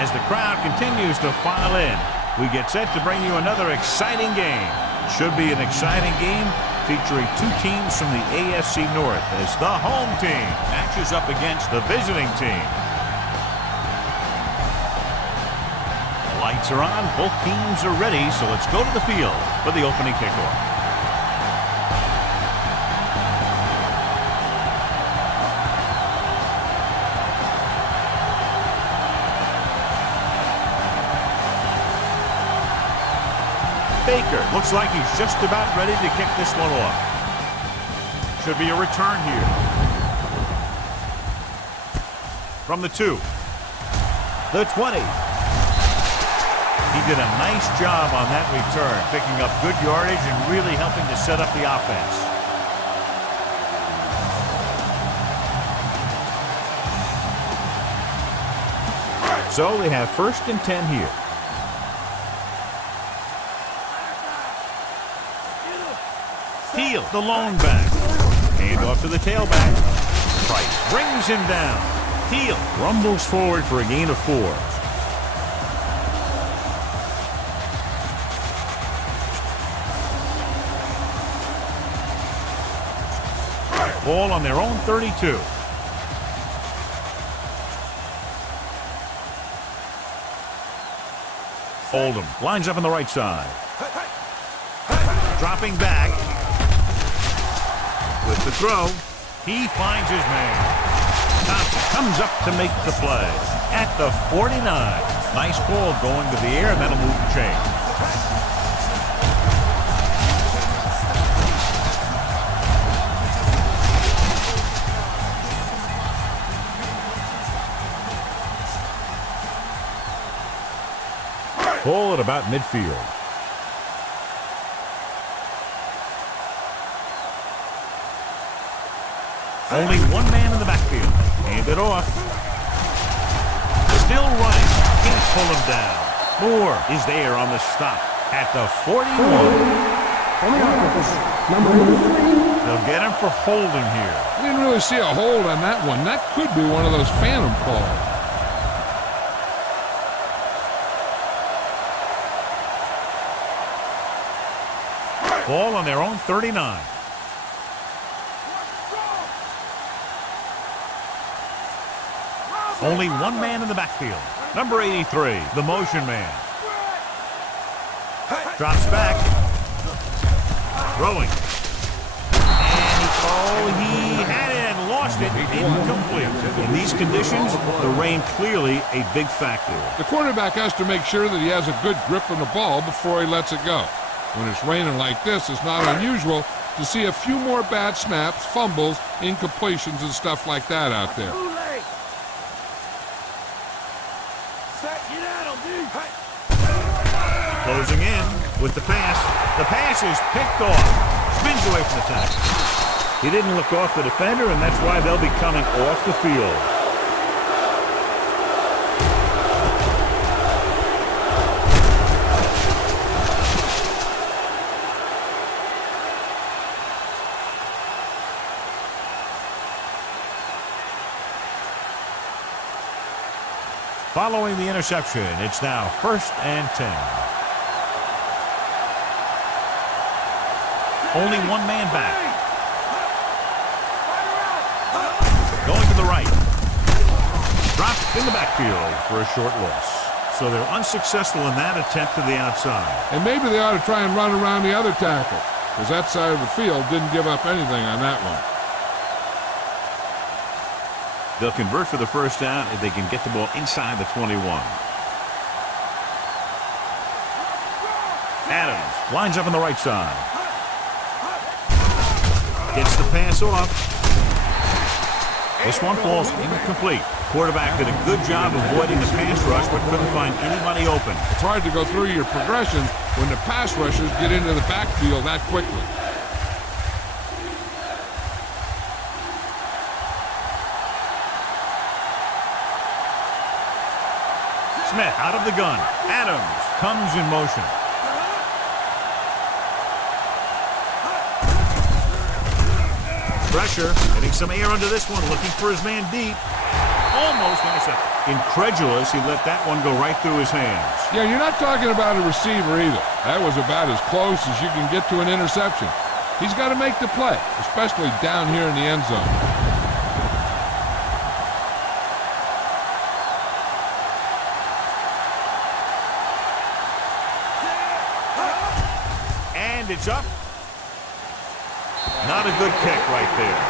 As the crowd continues to file in, we get set to bring you another exciting game. Should be an exciting game featuring two teams from the AFC North as the home team matches up against the visiting team. The lights are on, both teams are ready, so let's go to the field for the opening kickoff. Baker looks like he's just about ready to kick this one off. Should be a return here. From the 2. The 20. He did a nice job on that return, picking up good yardage and really helping to set up the offense. So they have 1st and 10 here. Heel, the lone back. Hand off to the tailback. Price brings him down. Heel rumbles forward for a gain of 4. Ball on their own 32. Oldham lines up on the right side. Dropping back. With the throw, he finds his man. Thompson comes up to make the play at the 49. Nice ball going to the air, and that'll move the chain. Ball at about midfield. Only one man in the backfield. Hand it off. Still running. Can't pull him down. Moore is there on the stop at the 41. They'll get him for holding here. I didn't really see a hold on that one. That could be one of those phantom calls. Ball on their own 39. Only one man in the backfield. Number 83, the motion man. Drops back. Throwing. And he had it and lost it. Incomplete. In these conditions, the rain clearly a big factor. The quarterback has to make sure that he has a good grip on the ball before he lets it go. When it's raining like this, it's not unusual to see a few more bad snaps, fumbles, incompletions, and stuff like that out there. Closing in with the pass. The pass is picked off. Spins away from the tackle. He didn't look off the defender, and that's why they'll be coming off the field. Following the interception, it's now 1st and 10. Only one man back. Going to the right. Dropped in the backfield for a short loss. So they're unsuccessful in that attempt to the outside. And maybe they ought to try and run around the other tackle, because that side of the field didn't give up anything on that one. They'll convert for the 1st down if they can get the ball inside the 21. Adams lines up on the right side. Gets the pass off. This one falls incomplete. Quarterback did a good job avoiding the pass rush, but couldn't find anybody open. It's hard to go through your progressions when the pass rushers get into the backfield that quickly. Smith out of the gun. Adams comes in motion. Pressure, getting some air under this one, looking for his man deep. almost intercepted. Incredulous, he let that one go right through his hands. Yeah, you're not talking about a receiver either. That was about as close as you can get to an interception. He's got to make the play, especially down here in the end zone. And it's up. Not a good kick right there.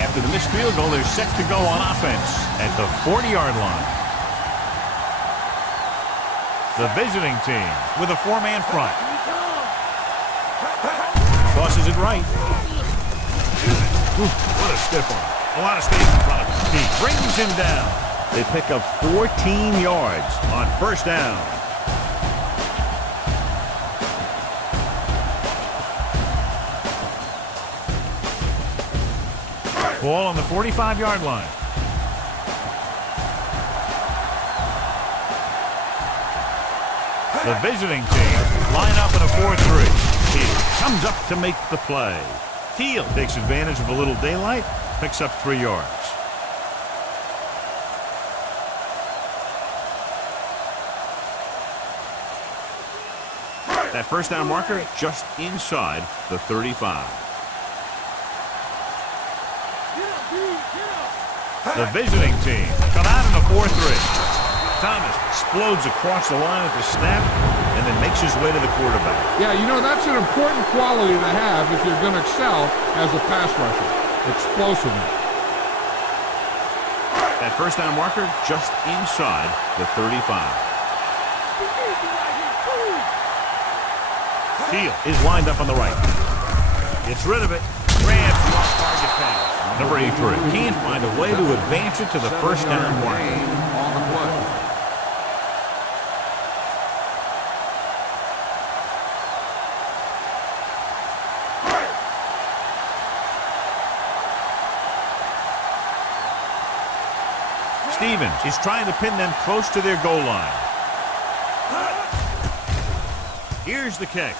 After the missed field goal, they're set to go on offense at the 40-yard line. The visiting team with a four-man front. Tosses it right. What a stiff one. A lot of space in front of him. He brings him down. They pick up 14 yards on first down. Ball on the 45-yard line. The visiting team line up in a 4-3. He comes up to make the play. Teal takes advantage of a little daylight, picks up 3 yards. That first down marker just inside the 35. The visiting team come out in a 4-3. Thomas explodes across the line at the snap and then makes his way to the quarterback. Yeah, you know, that's an important quality to have if you're going to excel as a pass rusher. Explosiveness. That first down marker just inside the 35. Teal is lined up on the right. Gets rid of it. Grabs the off-target pass. Number 83 can't find a way to advance it to the first down marker. On the play. Stevens is trying to pin them close to their goal line. Here's the kick.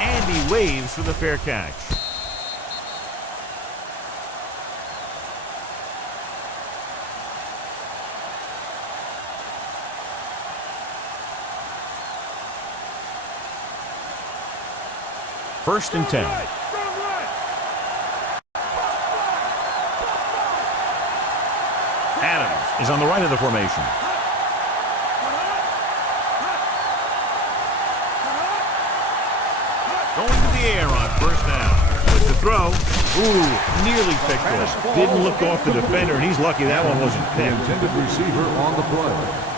And he waves for the fair catch. First and 10. Adams is on the right of the formation. Going to the air on first down. With the throw. Ooh, nearly picked off. Didn't look off the defender, and he's lucky that one wasn't The picked. intended receiver on the play.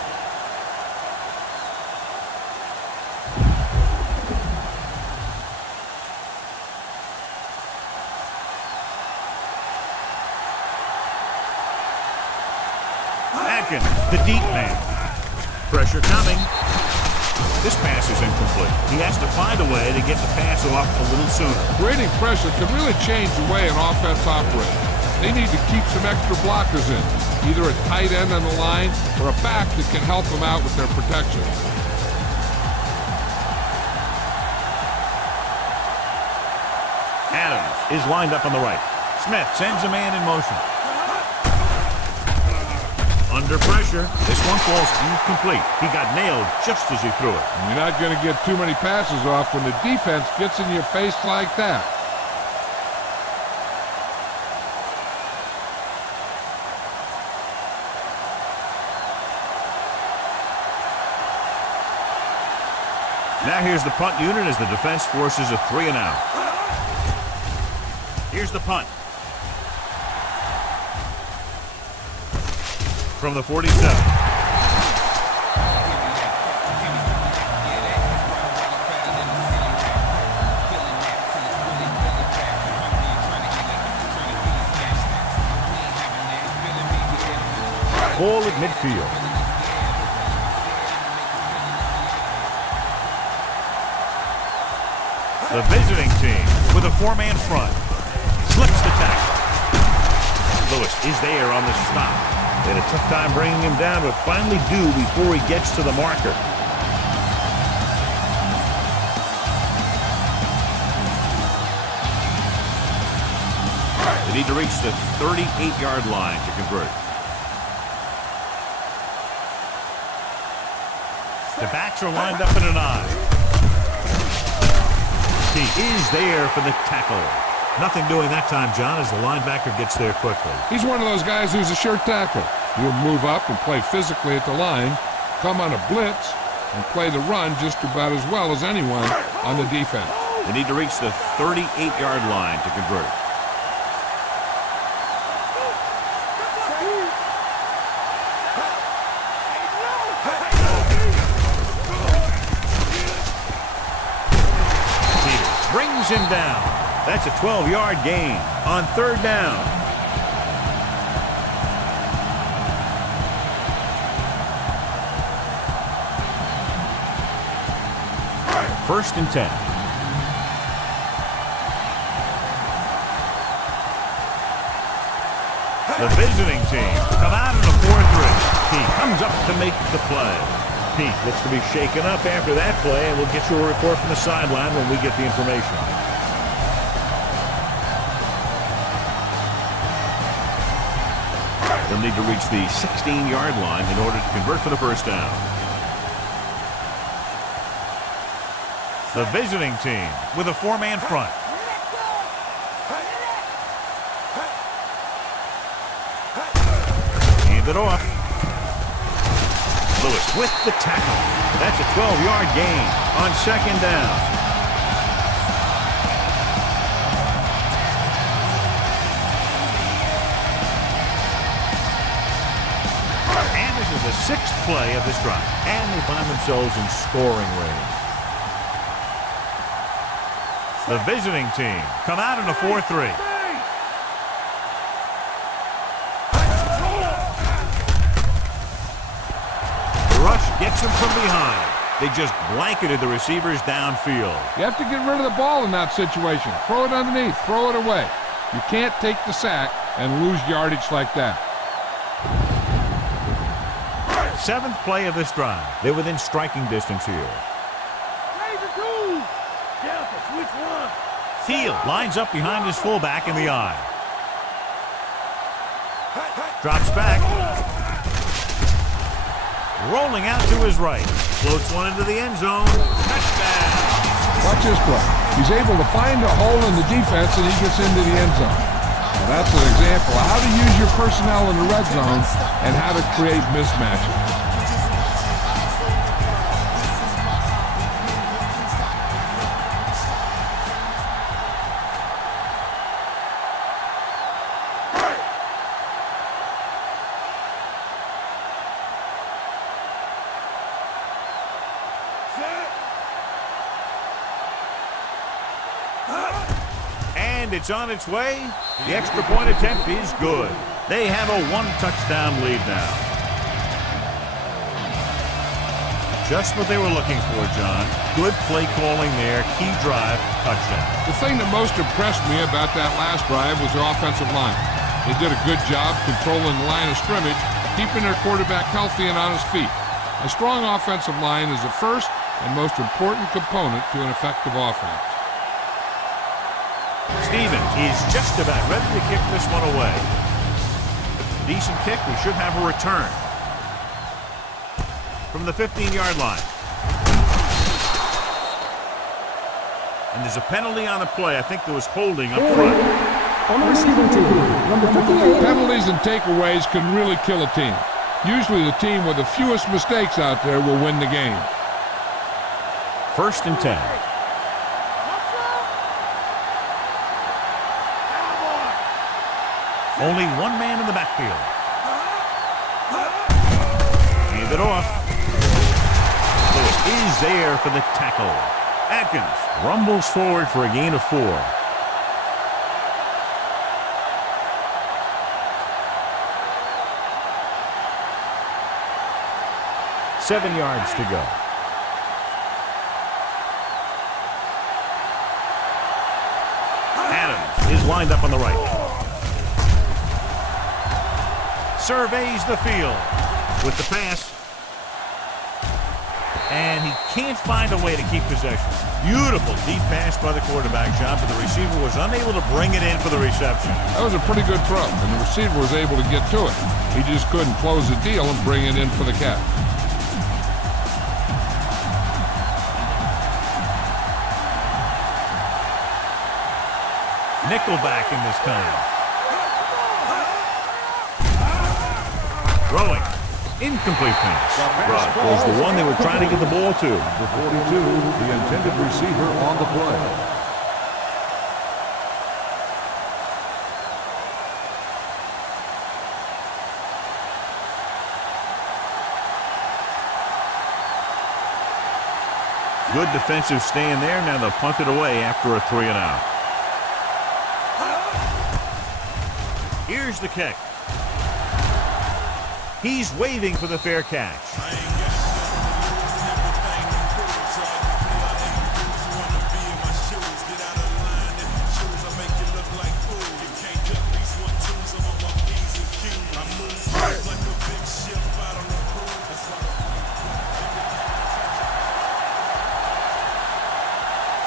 The deep man. Pressure coming. This pass is incomplete. He has to find a way to get the pass off a little sooner. Creating pressure can really change the way an offense operates. They need to keep some extra blockers in, either a tight end on the line or a back that can help them out with their protection. Adams is lined up on the right. Smith sends a man in motion. Under pressure, this one falls incomplete. He got nailed just as he threw it. And you're not going to get too many passes off when the defense gets in your face like that. Now here's the punt unit as the defense forces a 3 and out. Here's the punt. From the 47. Ball at midfield. The visiting team with a four-man front. Slips the tackle. Lewis is there on the stop. They had a tough time bringing him down, but finally do before he gets to the marker. They need to reach the 38-yard line to convert. The backs are lined up in an eye. He is there for the tackle. Nothing doing that time, John, as the linebacker gets there quickly. He's one of those guys who's a sure tackle. He'll move up and play physically at the line, come on a blitz, and play the run just about as well as anyone on the defense. They need to reach the 38-yard line to convert. Brings him down. That's a 12-yard gain on third down. First and 10. The visiting team come out in a 4-3. He comes up to make the play. Pete looks to be shaken up after that play, and we'll get you a report from the sideline when we get the information. They'll need to reach the 16-yard line in order to convert for the first down. The visiting team with a 4-man front. Hand it off. Lewis with the tackle. That's a 12-yard gain on second down. And this is the 6th play of this drive. And they find themselves in scoring range. The visiting team come out in a 4-3. Gets him from behind. They just blanketed the receivers downfield. You have to get rid of the ball in that situation. Throw it underneath. Throw it away. You can't take the sack and lose yardage like that. 7th play of this drive. They're within striking distance here. Thiel lines up behind his fullback in the eye. Drops back. Rolling out to his right. Floats one into the end zone. Touchdown. Watch this play. He's able to find a hole in the defense, and he gets into the end zone. Now that's an example of how to use your personnel in the red zone and how to create mismatches. And it's on its way. The extra point attempt is good. They have a 1-touchdown lead now. Just what they were looking for, John. Good play calling there. Key drive, touchdown. The thing that most impressed me about that last drive was their offensive line. They did a good job controlling the line of scrimmage, keeping their quarterback healthy and on his feet. A strong offensive line is the first and most important component to an effective offense. Stevens is just about ready to kick this one away. Decent kick. We should have a return. From the 15-yard line. And there's a penalty on the play. I think there was holding up front. On the receiving team, number 58. Penalties and takeaways can really kill a team. Usually the team with the fewest mistakes out there will win the game. First and 10. Only one man in the backfield. Hand it off. Lewis is there for the tackle. Atkins rumbles forward for a gain of 4. Seven yards to go. Adams is lined up on the right. surveys the field with the pass. And he can't find a way to keep possession. Beautiful deep pass by the quarterback shot, but the receiver was unable to bring it in for the reception. That was a pretty good throw, and the receiver was able to get to it. He just couldn't close the deal and bring it in for the catch. Nickelback in this time. Throwing. Incomplete pass. Rush was the one they were trying to get the ball to. The 42, the intended receiver on the play. Good defensive stand there. Now they'll punt it away after a 3-and-out. Here's the kick. He's waving for the fair catch.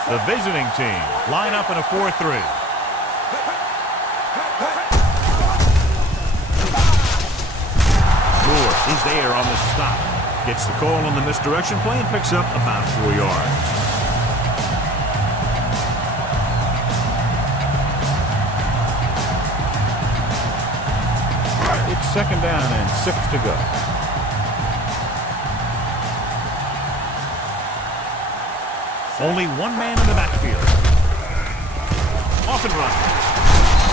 The visiting team line up in a 4-3. Is there on the stop. Gets the call on the misdirection play and picks up about 4 yards. It's 2nd down and 6 to go. Only one man in the backfield. Off and run.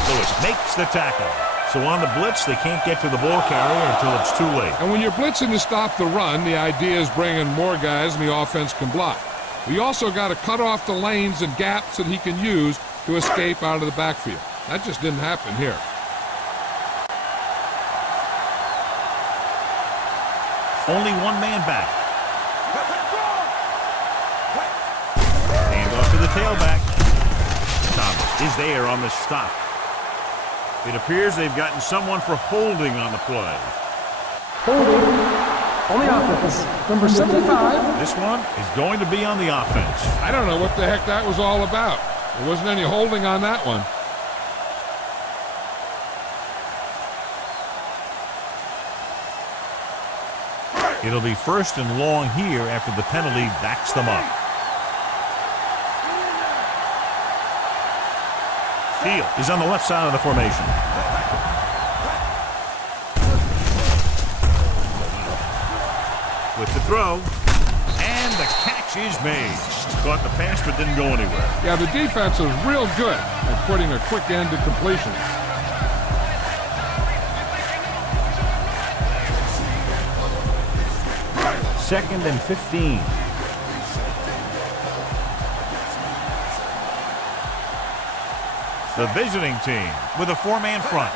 Lewis makes the tackle. So on the blitz, they can't get to the ball carrier until it's too late. And when you're blitzing to stop the run, the idea is bringing more guys and the offense can block. We also got to cut off the lanes and gaps that he can use to escape out of the backfield. That just didn't happen here. Only one man back. Hand off to the tailback. Thomas is there on the stop. It appears they've gotten someone for holding on the play. Holding on the offense. Number 75. This one is going to be on the offense. I don't know what the heck that was all about. There wasn't any holding on that one. It'll be 1st and long here after the penalty backs them up. Field is on the left side of the formation. With the throw, and the catch is made. Caught the pass but didn't go anywhere. Yeah, the defense is real good at putting a quick end to completion. Second and 15. The visiting team with a 4-man front.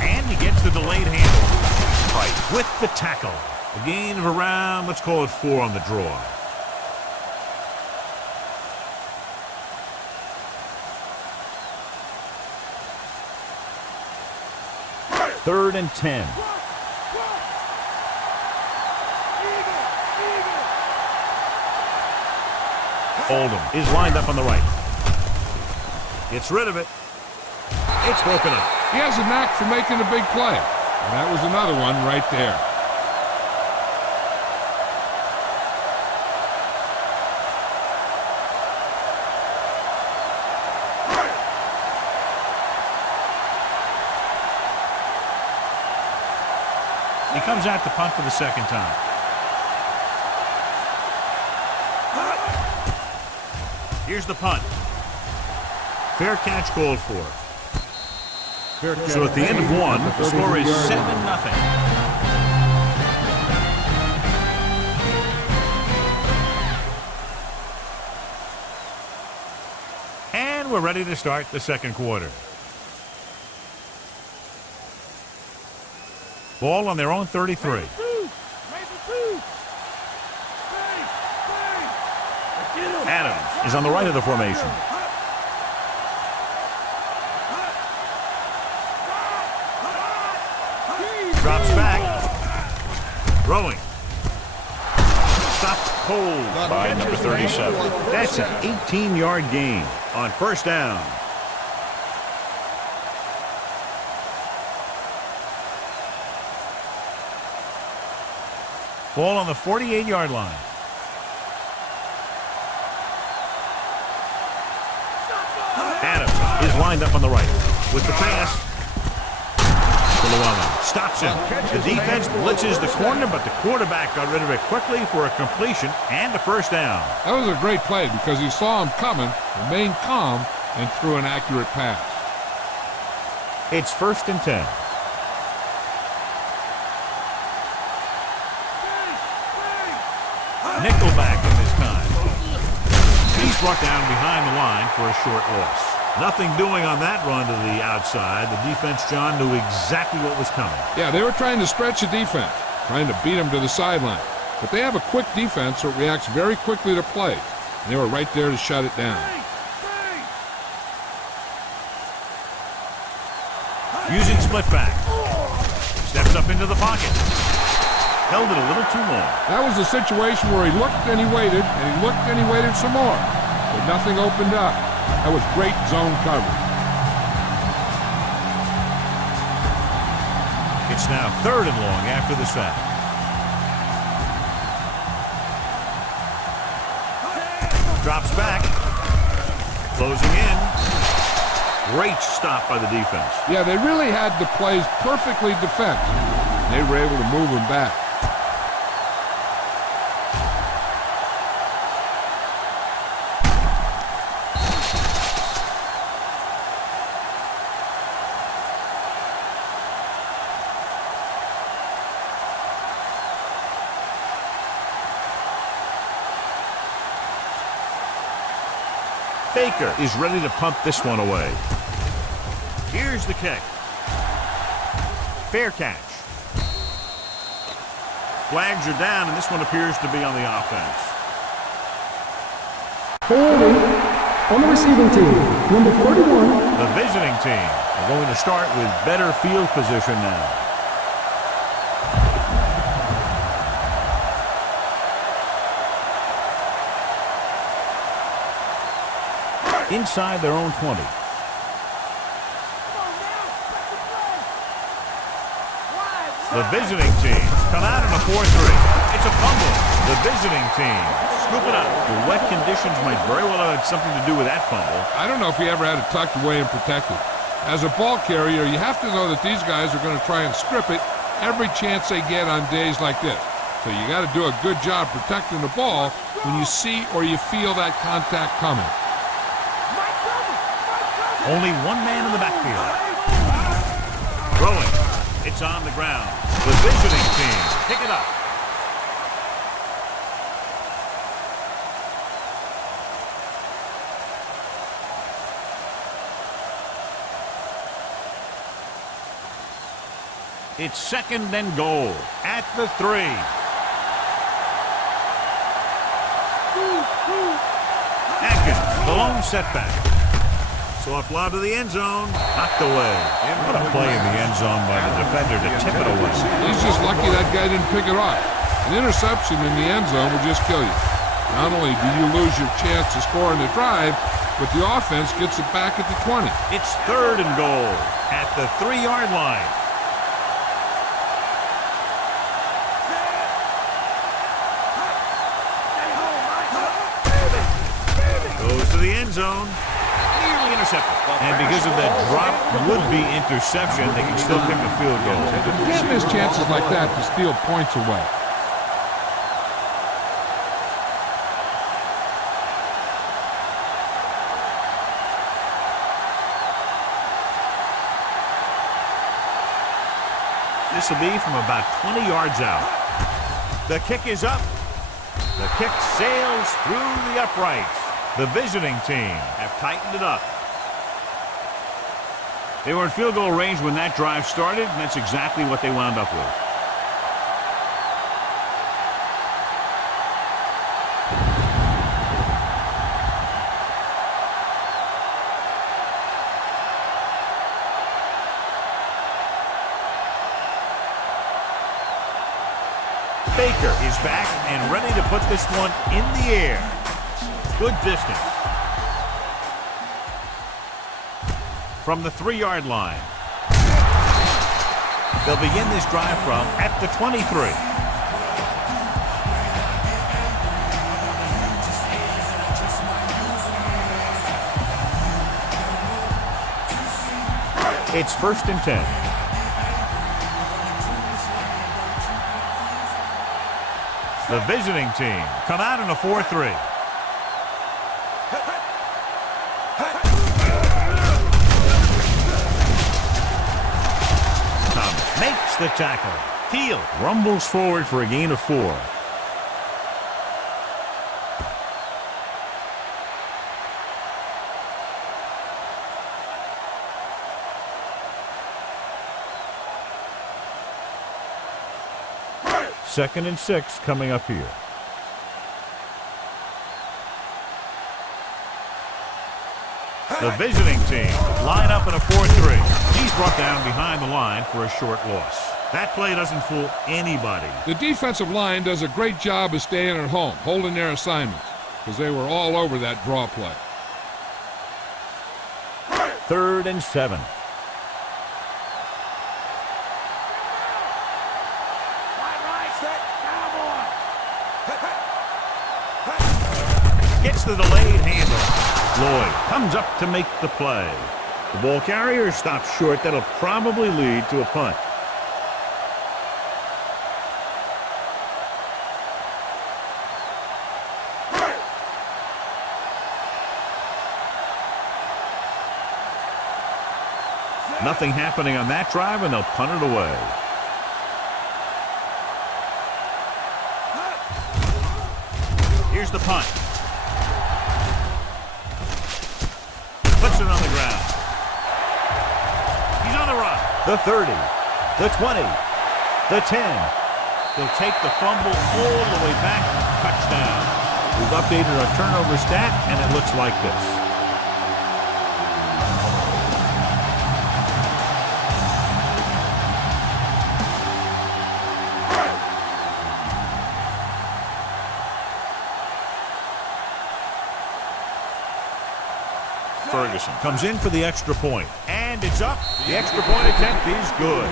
And he gets the delayed handle. Right with the tackle. A gain of around, let's call it 4 on the draw. Third and 10. Oldham is lined up on the right. Gets rid of it. It's broken up. He has a knack for making a big play. And that was another one right there. He comes out to punt for the 2nd time. Here's the punt. Fair catch called for. So at the end of 1, the score is 7-0. And we're ready to start the 2nd quarter. Ball on their own 33. Adams is on the right of the formation. Throwing. Stopped cold by number 37. That's an 18-yard gain on first down. Ball on the 48-yard line. Adams is lined up on the right with the pass. Llewellyn stops him. The defense blitzes the corner, but the quarterback got rid of it quickly for a completion and a first down. That was a great play because he saw him coming, remained calm, and threw an accurate pass. It's 1st and 10. Nickelback in this time. He's brought down behind the line for a short loss. Nothing doing on that run to the outside. The defense, John, knew exactly what was coming. Yeah, they were trying to stretch the defense, trying to beat him to the sideline. But they have a quick defense, so it reacts very quickly to plays. And they were right there to shut it down. Using split back. Steps up into the pocket. Held it a little too long. That was a situation where he looked and he waited, and he looked and he waited some more. But nothing opened up. That was great zone coverage. It's now 3rd and long after the sack. Drops back. Closing in. Great stop by the defense. Yeah, they really had the plays perfectly defended. They were able to move him back. Baker is ready to pump this one away. Here's the kick. Fair catch. Flags are down, and this one appears to be on the offense. Holding on the receiving team, number 31. The visiting team are going to start with better field position now. Inside their own 20. The visiting team come out in a 4-3. It's a fumble. The visiting team scoop it up. The wet conditions might very well have had something to do with that fumble. I don't know if he ever had it tucked away and protected. As a ball carrier, you have to know that these guys are going to try and strip it every chance they get on days like this. So you got to do a good job protecting the ball when you see or you feel that contact coming. Only one man in the backfield. Throwing. It's on the ground. The visiting team pick it up. It's 2nd and goal at the 3. Atkins, the lone setback. Soft lob to the end zone, knocked away. What a play in the end zone by the defender to tip it away. He's just lucky that guy didn't pick it off. An interception in the end zone will just kill you. Not only do you lose your chance to score in the drive, but the offense gets it back at the 20. It's 3rd and goal at the 3-yard line. Goes to the end zone. Nearly intercepted. And because of that drop would-be interception, they can still pick a field goal. You can't miss chances like that to steal points away. This will be from about 20 yards out. The kick is up. The kick sails through the uprights. The visiting team have tightened it up. They were in field goal range when that drive started, and that's exactly what they wound up with. Baker is back and ready to put this one in the air. Good distance. From the 3-yard line. They'll begin this drive from at the 23. It's 1st and 10. The visiting team come out in a 4-3. Thomas makes the tackle. Field rumbles forward for a gain of 4. Second and 6 coming up here. The visiting team line up in a 4-3. He's brought down behind the line for a short loss. That play doesn't fool anybody. The defensive line does a great job of staying at home, holding their assignments, because they were all over that draw play. 3rd and 7. Gets the delayed handle. Lloyd comes up to make the play. The ball carrier stops short. That'll probably lead to a punt. Nothing happening on that drive, and they'll punt it away. Here's the punt. Puts it on the ground. He's on the run. The 30, the 20, the 10. They'll take the fumble all the way back. Touchdown. We've updated our turnover stat, and it looks like this. Ferguson comes in for the extra point, and it's up. The extra point attempt is good.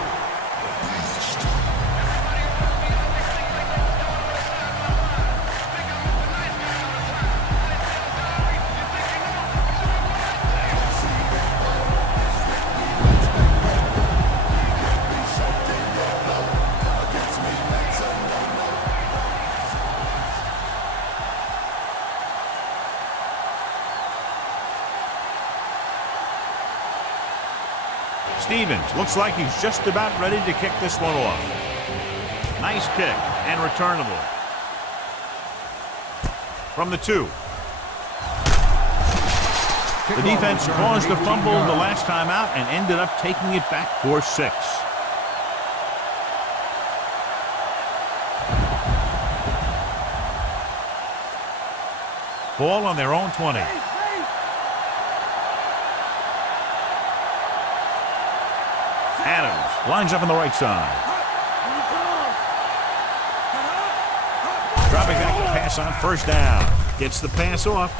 Stevens looks like he's just about ready to kick this one off. Nice kick and returnable. From the 2. The defense caused a fumble the last time out and ended up taking it back for 6. Ball on their own 20. Adams lines up on the right side. Dropping back to pass on 1st down. Gets the pass off.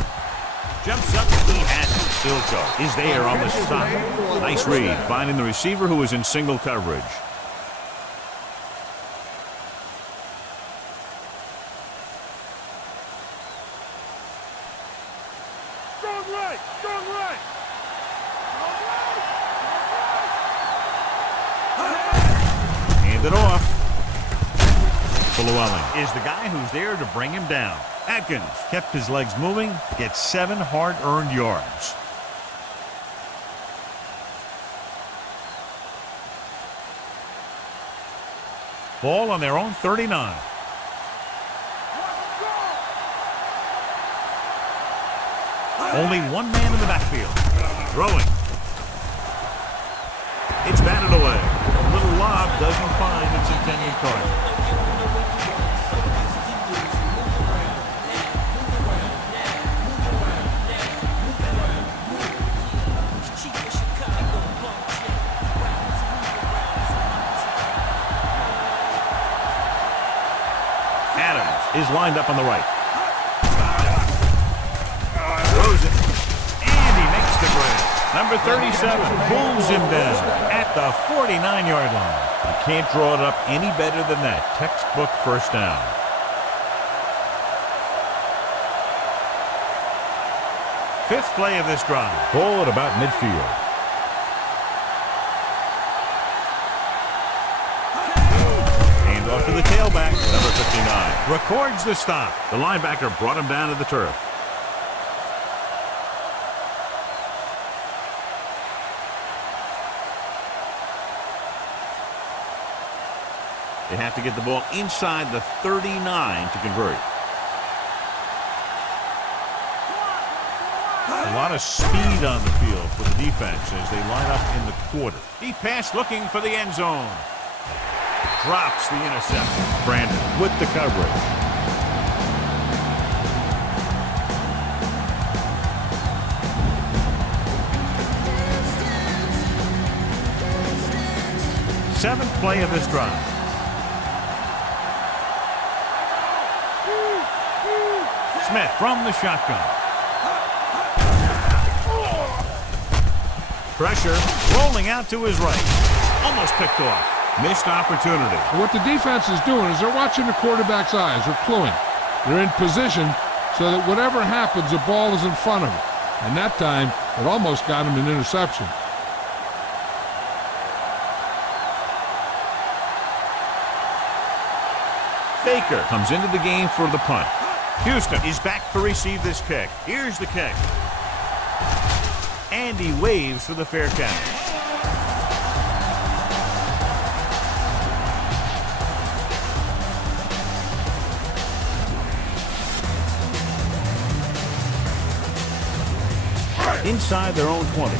Jumps up. He has it. Ilko is there on the stop. Nice read, finding the receiver who is in single coverage. It off. Llewellyn is the guy who's there to bring him down. Atkins kept his legs moving, gets 7 hard-earned yards. Ball on their own 39. Only one man in the backfield. Throwing. It's batted away. A little lob doesn't find its intended target. Adams is lined up on the right. Throws it. And he makes the grab. Number 37 pulls him down at the 49-yard line. You can't draw it up any better than that. Textbook first down. Fifth play of this drive. Ball at about midfield. Hand off to the tailback, number 59. Records the stop. The linebacker brought him down to the turf. They have to get the ball inside the 39 to convert. A lot of speed on the field for the defense as they line up in the quarter. Deep pass looking for the end zone. Drops the interception. Brandon with the coverage. Seventh play of this drive. Smith from the shotgun. Pressure rolling out to his right. Almost picked off. Missed opportunity. What the defense is doing is they're watching the quarterback's eyes. They're cluing. They're in position so that whatever happens, the ball is in front of them. And that time, it almost got him an interception. Baker comes into the game for the punt. Houston is back to receive this kick. Here's the kick. And he waves for the fair catch. Inside their own 20.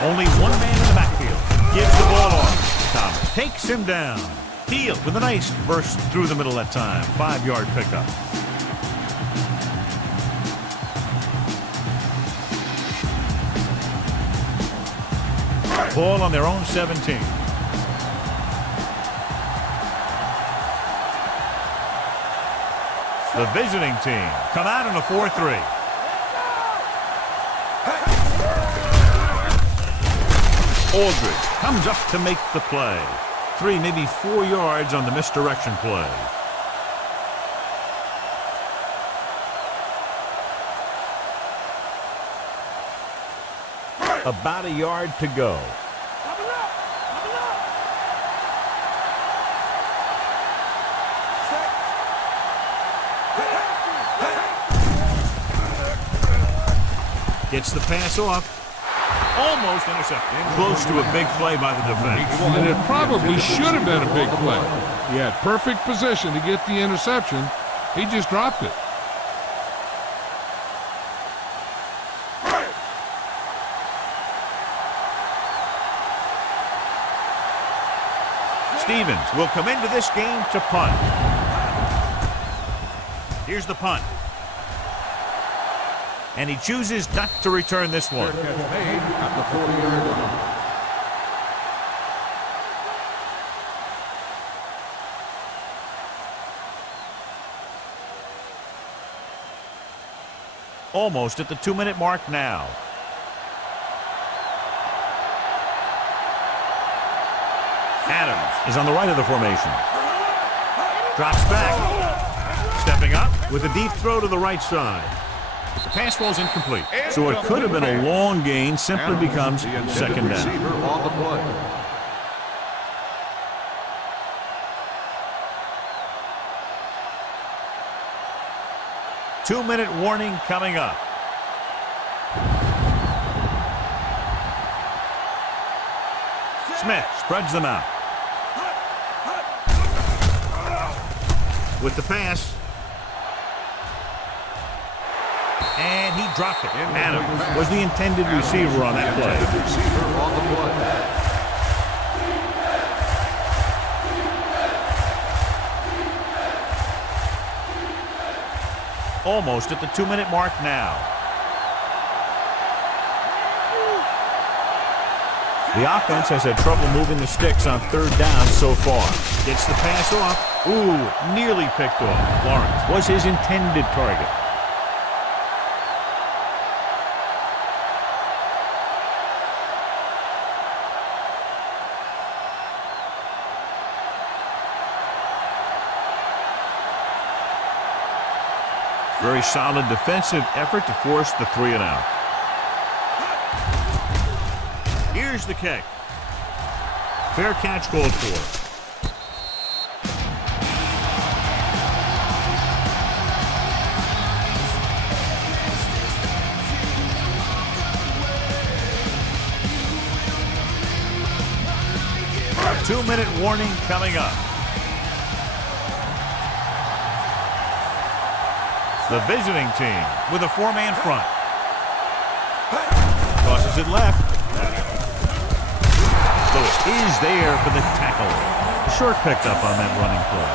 Only one man in the backfield. Gives the ball off. Thomas takes him down. Field with a nice burst through the middle that time. 5-yard pickup. Ball on their own 17. The visiting team come out in a 4-3. Aldridge comes up to make the play. 3, maybe 4 yards on the misdirection play. About a yard to go. Gets the pass off. Almost intercepted. Close to a big play by the defense. And it probably should have been a big play. He had perfect position to get the interception. He just dropped it. Stevens will come into this game to punt. Here's the punt. And he chooses not to return this one. Catch made at the 40-yard line. Almost at the 2-minute mark now. Adams is on the right of the formation. Drops back. Stepping up with a deep throw to the right side. The pass ball's incomplete. So it could have been a long gain, simply becomes second down. Receiver on the play. Two-minute warning coming up. Smith spreads them out. With the pass. And he dropped it. Adams was the intended receiver on that play. Receiver on the play. Almost at the 2-minute mark now. The offense has had trouble moving the sticks on third down so far. Gets the pass off. Ooh, nearly picked off. Lawrence was his intended target. Very solid defensive effort to force the 3-and-out. Here's the kick. Fair catch called for. A 2-minute warning coming up. The visiting team with a 4-man front. Tosses it left. Lewis is there for the tackle. A short picked up on that running play.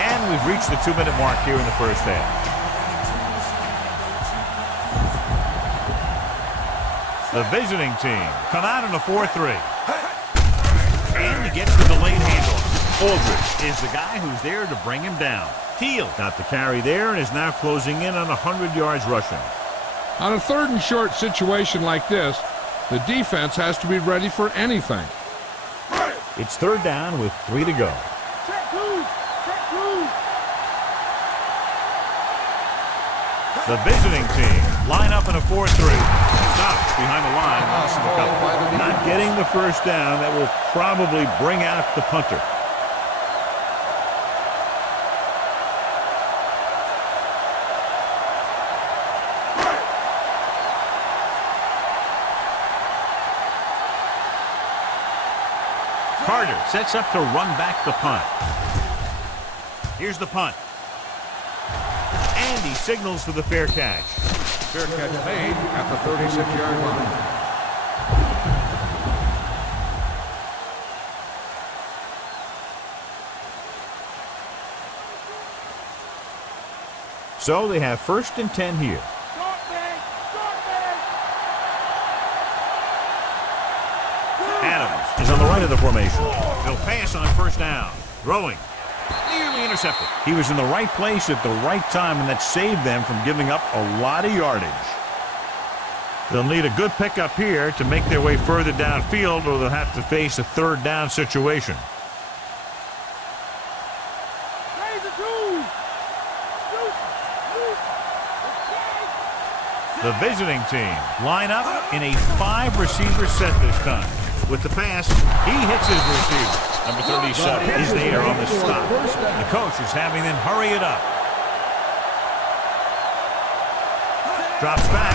And we've reached the 2-minute mark here in the first half. The visiting team come out in a 4-3. And he gets the delayed handoff. Aldridge is the guy who's there to bring him down. Teal got the carry there and is now closing in on 100 yards rushing. On a 3rd and short situation like this, the defense has to be ready for anything. It's 3rd down with 3 to go. The visiting team line up in a 4-3. Stopped behind the line, lost a couple. Not getting the first down. That will probably bring out the punter. Carter sets up to run back the punt. Here's the punt. And he signals for the fair catch. Fair catch made at the 36-yard line. So they have 1st and 10 here. Adams is on the right of the formation. They'll pass on 1st down. Throwing. Nearly intercepted. He was in the right place at the right time, and that saved them from giving up a lot of yardage. They'll need a good pickup here to make their way further downfield, or they'll have to face a 3rd down situation. The visiting team line up in a 5-receiver set this time. With the pass, he hits his receiver. Number 37 is there on the stop. The coach is having them hurry it up. Drops back.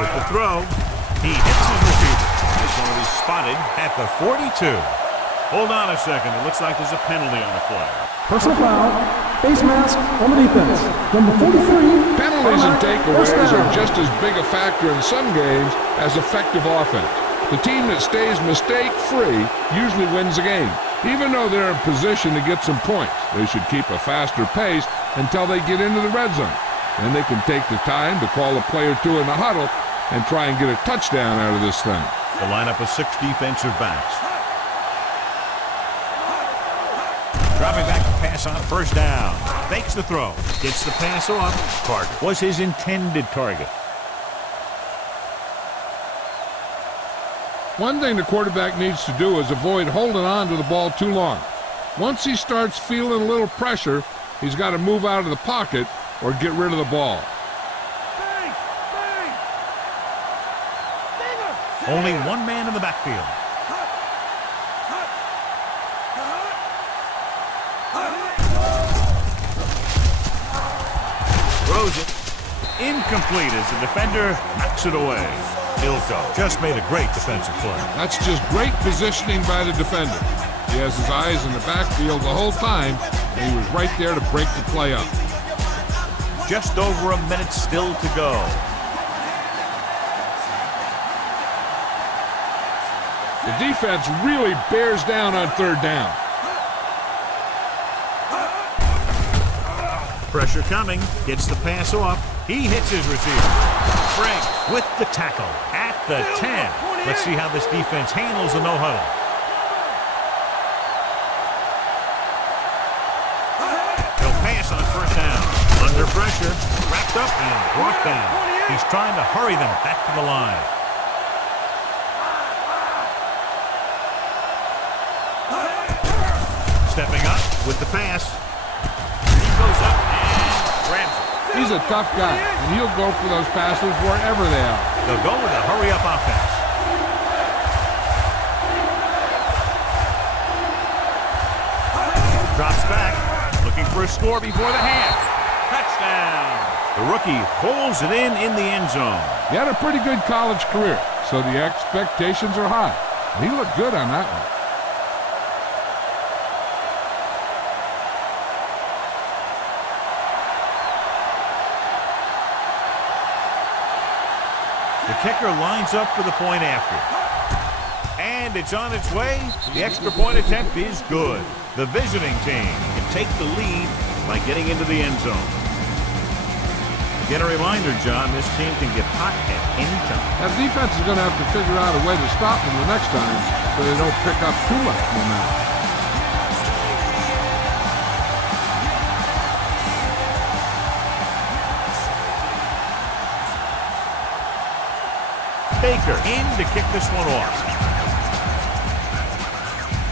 With the throw, he hits his receiver. He's going to be spotted at the 42. Hold on a second. It looks like there's a penalty on the play. Personal foul. Face mask on the defense. Number 43. Penalties and takeaways are just as big a factor in some games as effective offense. The team that stays mistake-free usually wins the game. Even though they're in position to get some points, they should keep a faster pace until they get into the red zone. Then they can take the time to call a play or two in the huddle and try and get a touchdown out of this thing. The lineup of 6 defensive backs. Dropping back to pass on 1st down. Fakes the throw. Gets the pass off. Carter was his intended target. One thing the quarterback needs to do is avoid holding on to the ball too long. Once he starts feeling a little pressure, he's got to move out of the pocket or get rid of the ball. Only one man in the backfield. Throws it. Incomplete as the defender knocks it away. Ilko just made a great defensive play. That's just great positioning by the defender. He has his eyes in the backfield the whole time, and he was right there to break the play up. Just over a minute still to go. The defense really bears down on 3rd down. Pressure coming, gets the pass off. He hits his receiver. Frank with the tackle at the 10. Let's see how this defense handles the no-huddle. He'll pass on first down. Under pressure, wrapped up and brought down. He's trying to hurry them back to the line. Stepping up with the pass. He goes up and grabs it. He's a tough guy, and he'll go for those passes wherever they are. They'll go with a hurry-up offense. Drops back, looking for a score before the half. Touchdown. The rookie holds it in the end zone. He had a pretty good college career, so the expectations are high. He looked good on that one. The kicker lines up for the point after. And it's on its way. The extra point attempt is good. The visiting team can take the lead by getting into the end zone. Get a reminder, John, this team can get hot at any time. That defense is going to have to figure out a way to stop them the next time so they don't pick up too much momentum. Baker in to kick this one off.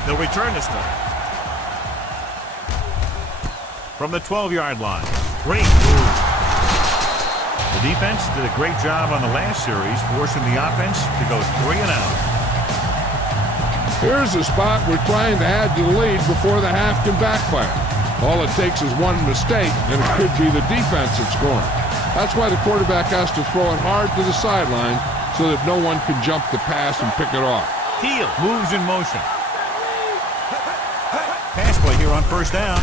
They'll return this one. From the 12-yard line. Great move. The defense did a great job on the last series, forcing the offense to go 3 and out. Here's a spot we're trying to add to the lead before the half can backfire. All it takes is one mistake, and it could be the defense that's scoring. That's why the quarterback has to throw it hard to the sideline so that no one can jump the pass and pick it off. Heel moves in motion. Pass play here on first down.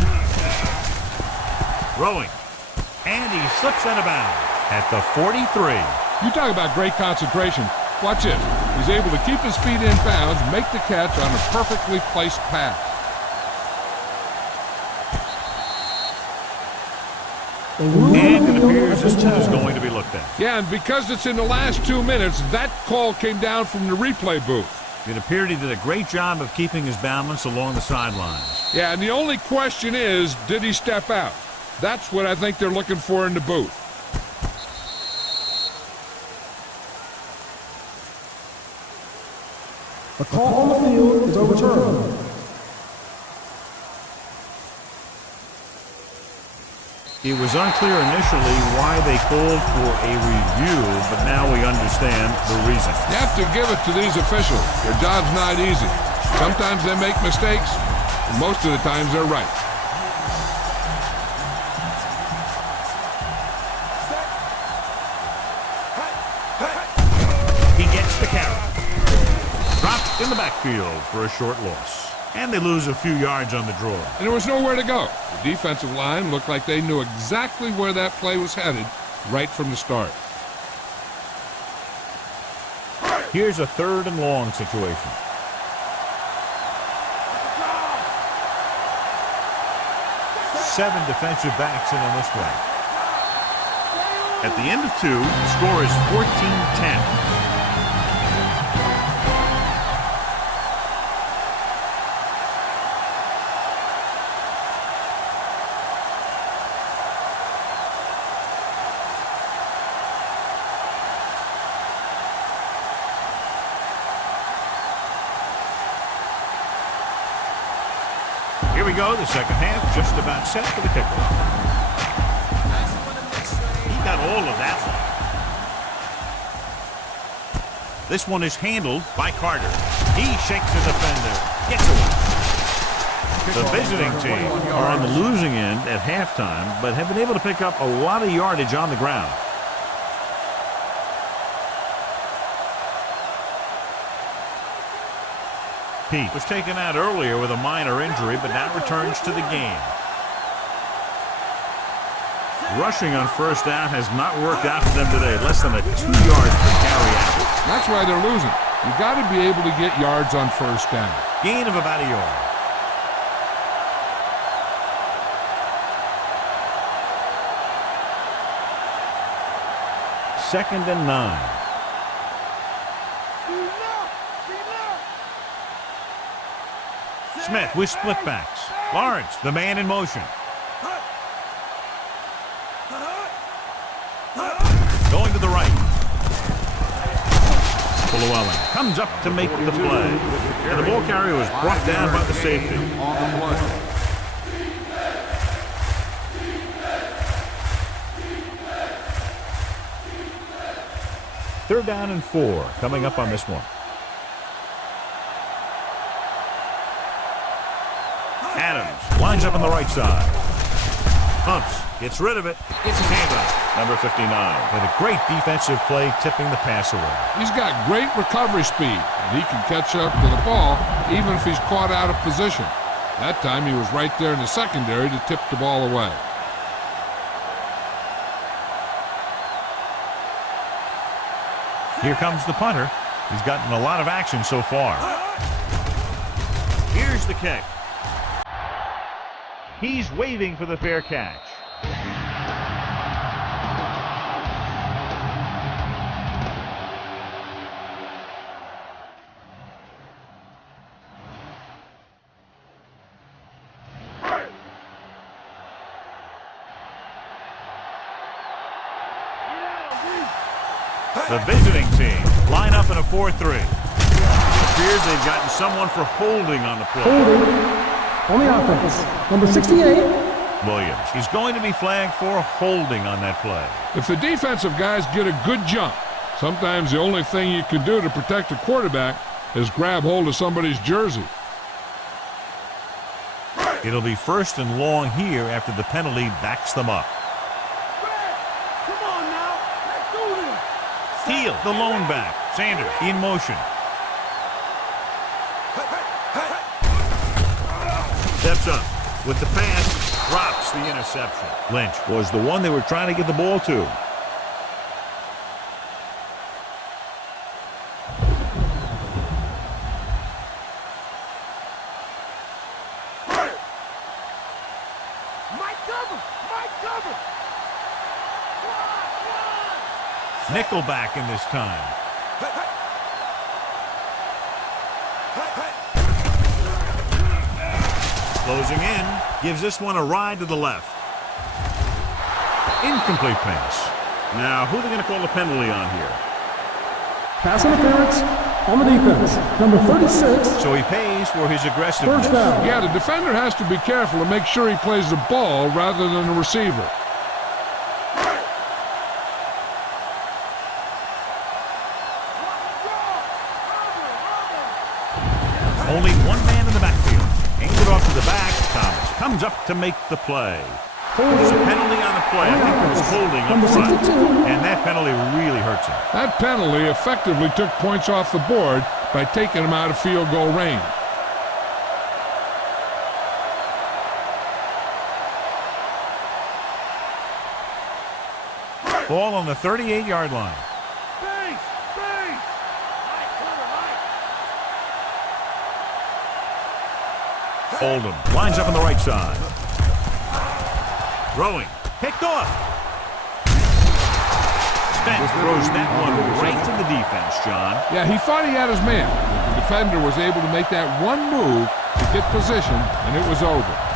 Throwing. And he slips out of bounds at the 43. You talk about great concentration. Watch it. He's able to keep his feet in bounds, make the catch on a perfectly placed pass. And it appears this one is going to be looked at. Yeah, and because it's in the last 2 minutes, that call came down from the replay booth. It appeared he did a great job of keeping his balance along the sidelines. Yeah, and the only question is, did he step out? That's what I think they're looking for in the booth. The call on the field is overturned. It was unclear initially why they called for a review, but now we understand the reason. You have to give it to these officials. Their job's not easy. Sometimes they make mistakes, and most of the times they're right. He gets the carry. Dropped in the backfield for a short loss. And they lose a few yards on the draw. And there was nowhere to go. The defensive line looked like they knew exactly where that play was headed right from the start. Here's a 3rd and long situation. Seven defensive backs in on this one. At the end of 2, the score is 14-10. Here we go, the second half, just about set for the kickoff. He got all of that one. This one is handled by Carter. He shakes the defender, gets away. The visiting team are on the losing end at halftime, but have been able to pick up a lot of yardage on the ground. Pete was taken out earlier with a minor injury, but now returns to the game. Rushing on first down has not worked out for them today. Less than a 2 yards per carry average. That's why they're losing. You got to be able to get yards on first down. Gain of about a yard. 2nd and 9. Smith with split backs. Lawrence, the man in motion. Going to the right. Llewellyn comes up to make the play. And the ball carrier was brought down by the safety. On the play. Third down and 4 coming up on this one. Adams lines up on the right side. Humps, gets rid of it. It's his handoff. Number 59 with a great defensive play tipping the pass away. He's got great recovery speed, and he can catch up to the ball even if he's caught out of position. That time he was right there in the secondary to tip the ball away. Here comes the punter. He's gotten a lot of action so far. Here's the kick. He's waving for the fair catch. The visiting team line up in a 4-3. It appears they've gotten someone for holding on the play. Holding on the offense. Number 68. Williams. He's going to be flagged for holding on that play. If the defensive guys get a good jump, sometimes the only thing you can do to protect a quarterback is grab hold of somebody's jersey. It'll be 1st and long here after the penalty backs them up. Steele, the lone back. Sanders in motion. Steps up with the pass, drops the interception. Lynch was the one they were trying to get the ball to. Nickelback in this time. Closing in, gives this one a ride to the left. Incomplete pass. Now, who are they going to call the penalty on here? Pass interference on the defense. Number 36. So he pays for his aggressiveness. First down. Yeah, the defender has to be careful to make sure he plays the ball rather than the receiver. Only one man in the backfield. Aims it off to the back. Thomas comes up to make the play. There's a penalty on the play. I think it was holding up front. And that penalty really hurts him. That penalty effectively took points off the board by taking him out of field goal range. Ball on the 38-yard line. Oldham lines up on the right side. Throwing. Picked off. Spence throws that one right to the defense, John. Yeah, he thought he had his man, but the defender was able to make that one move to get position, and it was over.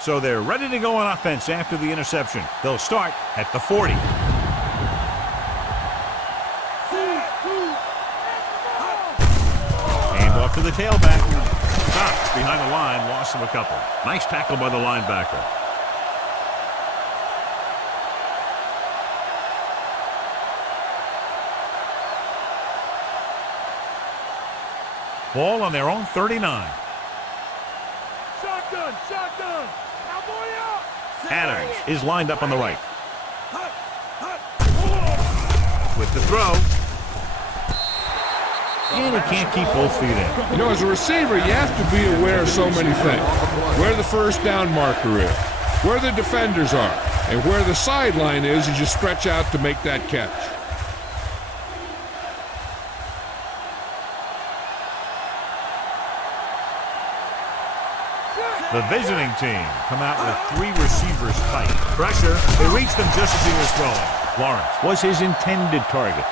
So they're ready to go on offense after the interception. They'll start at the 40. Hand off to the tailback. Stopped behind the line, loss of a couple. Nice tackle by the linebacker. Ball on their own 39. Shotgun! Adams is lined up on the right. With the throw. And he can't keep both feet in. You know, as a receiver, you have to be aware of so many things. Where the first down marker is, where the defenders are, and where the sideline is as you stretch out to make that catch. The visiting team come out with 3 receivers tight. Pressure. They reached him just as he was throwing. Lawrence was his intended target.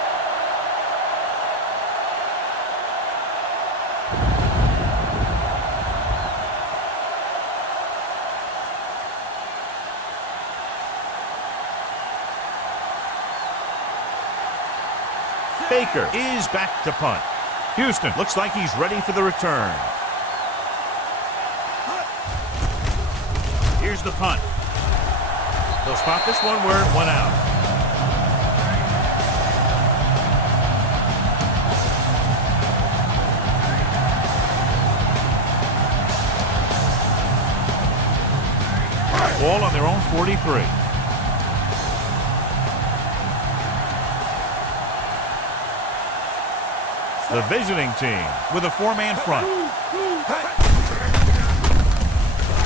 Baker is back to punt. Houston looks like he's ready for the return. Here's the punt. They'll spot this one where it went out. Ball on their own 43. The visiting team with a 4-man front.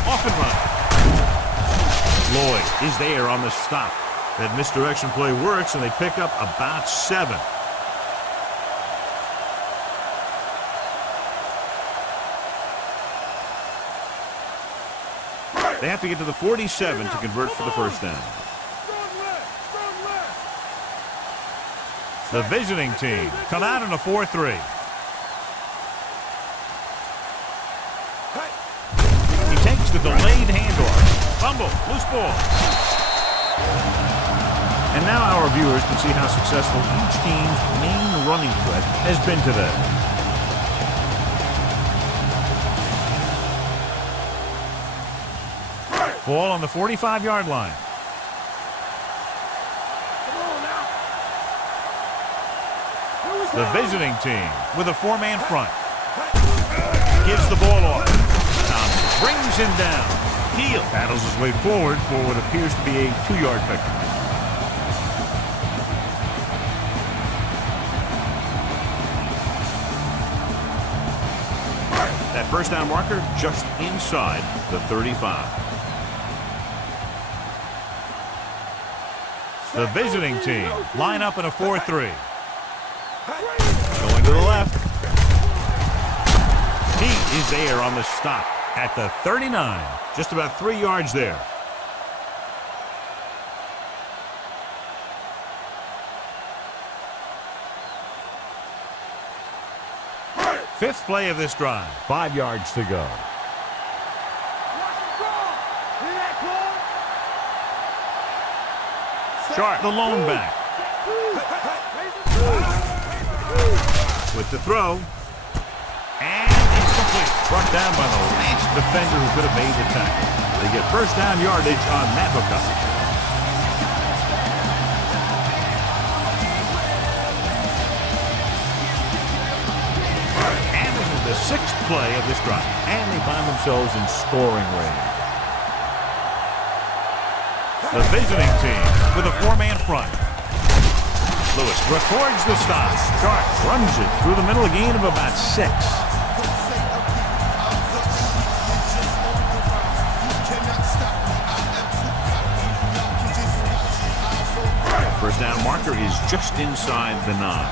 Off and run. Lloyd is there on the stop. That misdirection play works, and they pick up about 7. They have to get to the 47 to convert for the first down. The visiting team come out in a 4-3. He takes the delayed handoff. Fumble, loose ball. And now our viewers can see how successful each team's main running threat has been today. Ball on the 45-yard line. The visiting team with a 4-man front. Gives the ball off. Thompson brings him down. Heel paddles his way forward for what appears to be a 2-yard pickup. That first down marker just inside the 35. The visiting team line up in a 4-3. Going to the left. He is there on the stop at the 39. Just about 3 yards there. Fifth play of this drive. 5 yards to go. Sharp, the lone back. With the throw. And it's complete. Brought down by the last defender who could have made the tackle. They get first down yardage on that hookup. And this is the 6th play of this drive. And they find themselves in scoring range. The visiting team with a 4-man front. Lewis records the stop. Sharp runs it through the middle, a gain of about 6. First down marker is just inside the 9.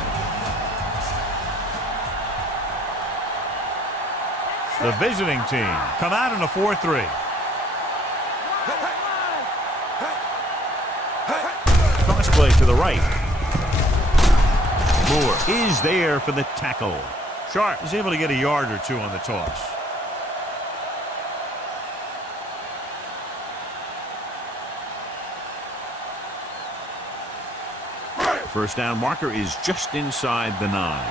The visiting team come out in a 4-3. Toss play to the right. Moore is there for the tackle. Sharp is able to get a yard or 2 on the toss. First down marker is just inside the 9.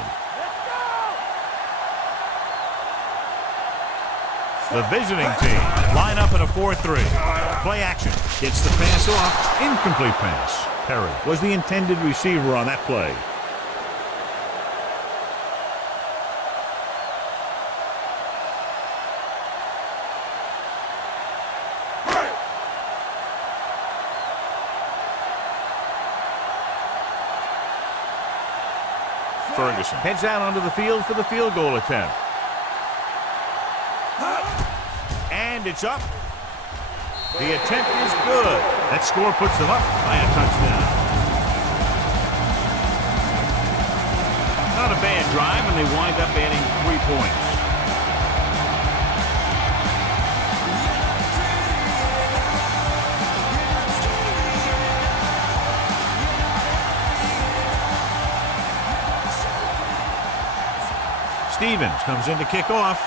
The visiting team line up in a 4-3. Play action. Gets the pass off. Incomplete pass. Perry was the intended receiver on that play. Ferguson heads out onto the field for the field goal attempt. And it's up. The attempt is good. That score puts them up by a touchdown. Not a bad drive, and they wind up adding 3 points. Stevens comes in to kick off.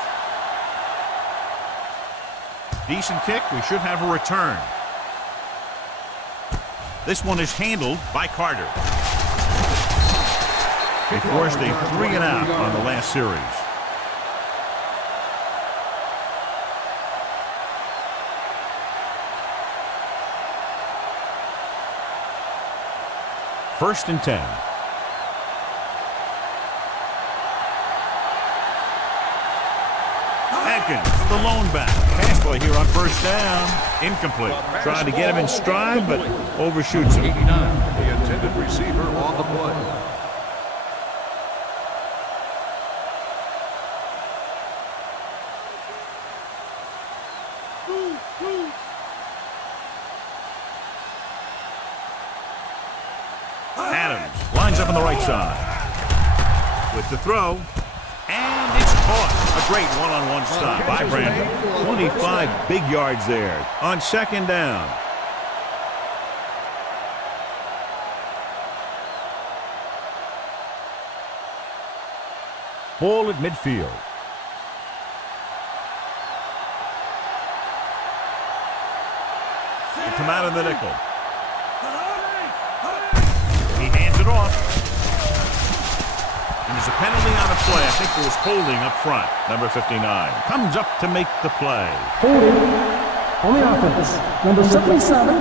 Decent kick. We should have a return. This one is handled by Carter. They forced a 3-and-out on the last series. First and 10. Atkins, the lone back. Pass play here on first down. Incomplete. Trying to get him in stride, but overshoots him. 89, the intended receiver on the play. Adams lines up on the right side. With the throw. And it's caught. A great one-on-one stop by Brandon. 25 big yards there on second down. Ball at midfield. They come out of the nickel. He hands it off. And there's a penalty on the play. I think it was holding up front. Number 59 comes up to make the play. Holding on the offense. Number 77.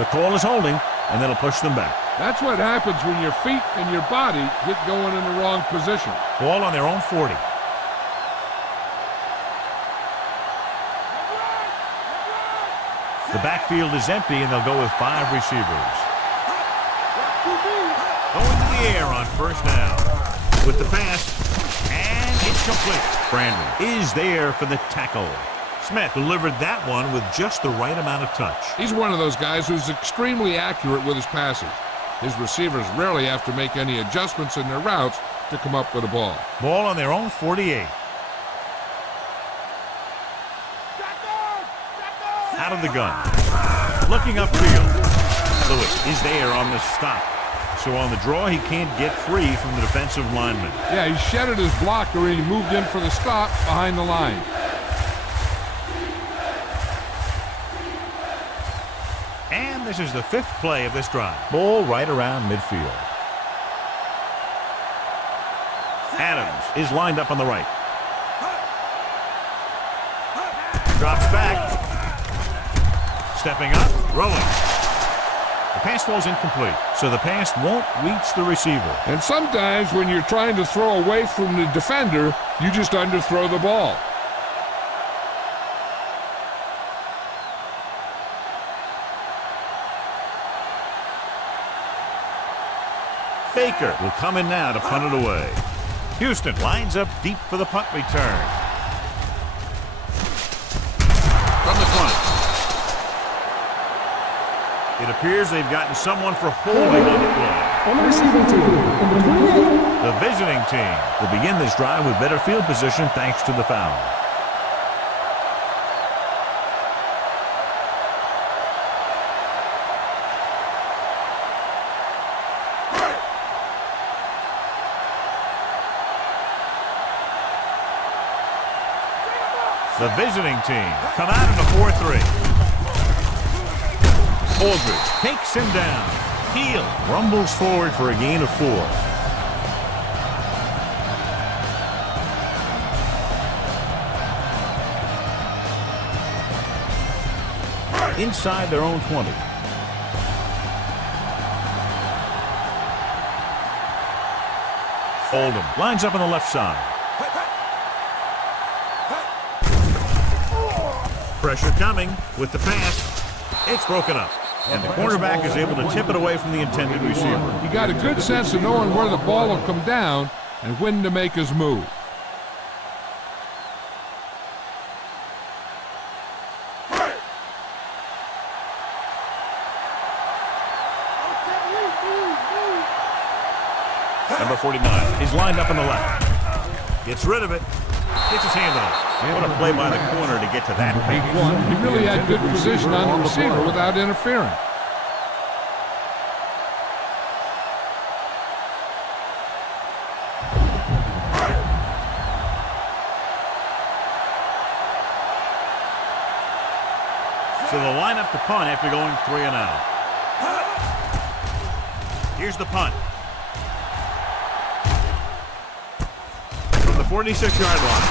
The call is holding, and that'll push them back. That's what happens when your feet and your body get going in the wrong position. Ball on their own 40. The backfield is empty, and they'll go with 5 receivers. Going to the air on first down. With the pass, and it's complete. Brandon is there for the tackle. Smith delivered that one with just the right amount of touch. He's one of those guys who's extremely accurate with his passes. His receivers rarely have to make any adjustments in their routes to come up with a ball. Ball on their own 48. Out of the gun. Looking upfield. Lewis is there on the stop. So on the draw, he can't get free from the defensive lineman. Yeah, he shedded his blocker and he moved in for the stop behind the line. And this is the 5th play of this drive. Ball right around midfield. Adams is lined up on the right. Drops back. Stepping up, rolling. The pass falls incomplete, so the pass won't reach the receiver. And sometimes when you're trying to throw away from the defender, you just underthrow the ball. Baker will come in now to punt it away. Houston lines up deep for the punt return. From the 20. It appears they've gotten someone for holding on the play. On the receiving team, number 28. The visiting team will begin this drive with better field position thanks to the foul. The visiting team come out in a 4-3. Aldridge takes him down. Heel rumbles forward for a gain of 4. Inside their own 20. Oldham lines up on the left side. Pressure coming with the pass. It's broken up. And the cornerback is able to tip it away from the intended receiver. He got a good sense of knowing where the ball will come down and when to make his move. Number 49 is lined up on the left. Gets rid of it. Gets his hand on it. What a play by the corner to get to that pass. He really had good position on the receiver without interfering. So they'll line up to punt after going 3 and out. Here's the punt. From the 46-yard line.